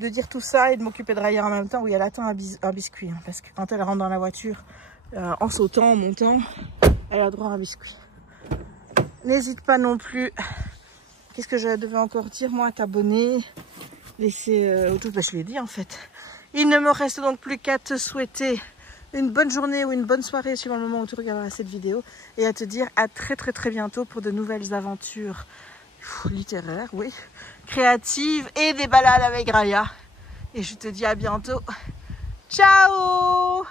dire tout ça et de m'occuper de Raya en même temps où elle attend un biscuit. Parce que quand elle rentre dans la voiture, en sautant, en montant, elle a droit à un biscuit. N'hésite pas non plus, qu'est-ce que je devais encore dire, moi, à t'abonner, laisser, je l'ai dit en fait. Il ne me reste donc plus qu'à te souhaiter une bonne journée ou une bonne soirée suivant le moment où tu regarderas cette vidéo et à te dire à très très très bientôt pour de nouvelles aventures littéraires, oui, créatives et des balades avec Raya. Et je te dis à bientôt. Ciao!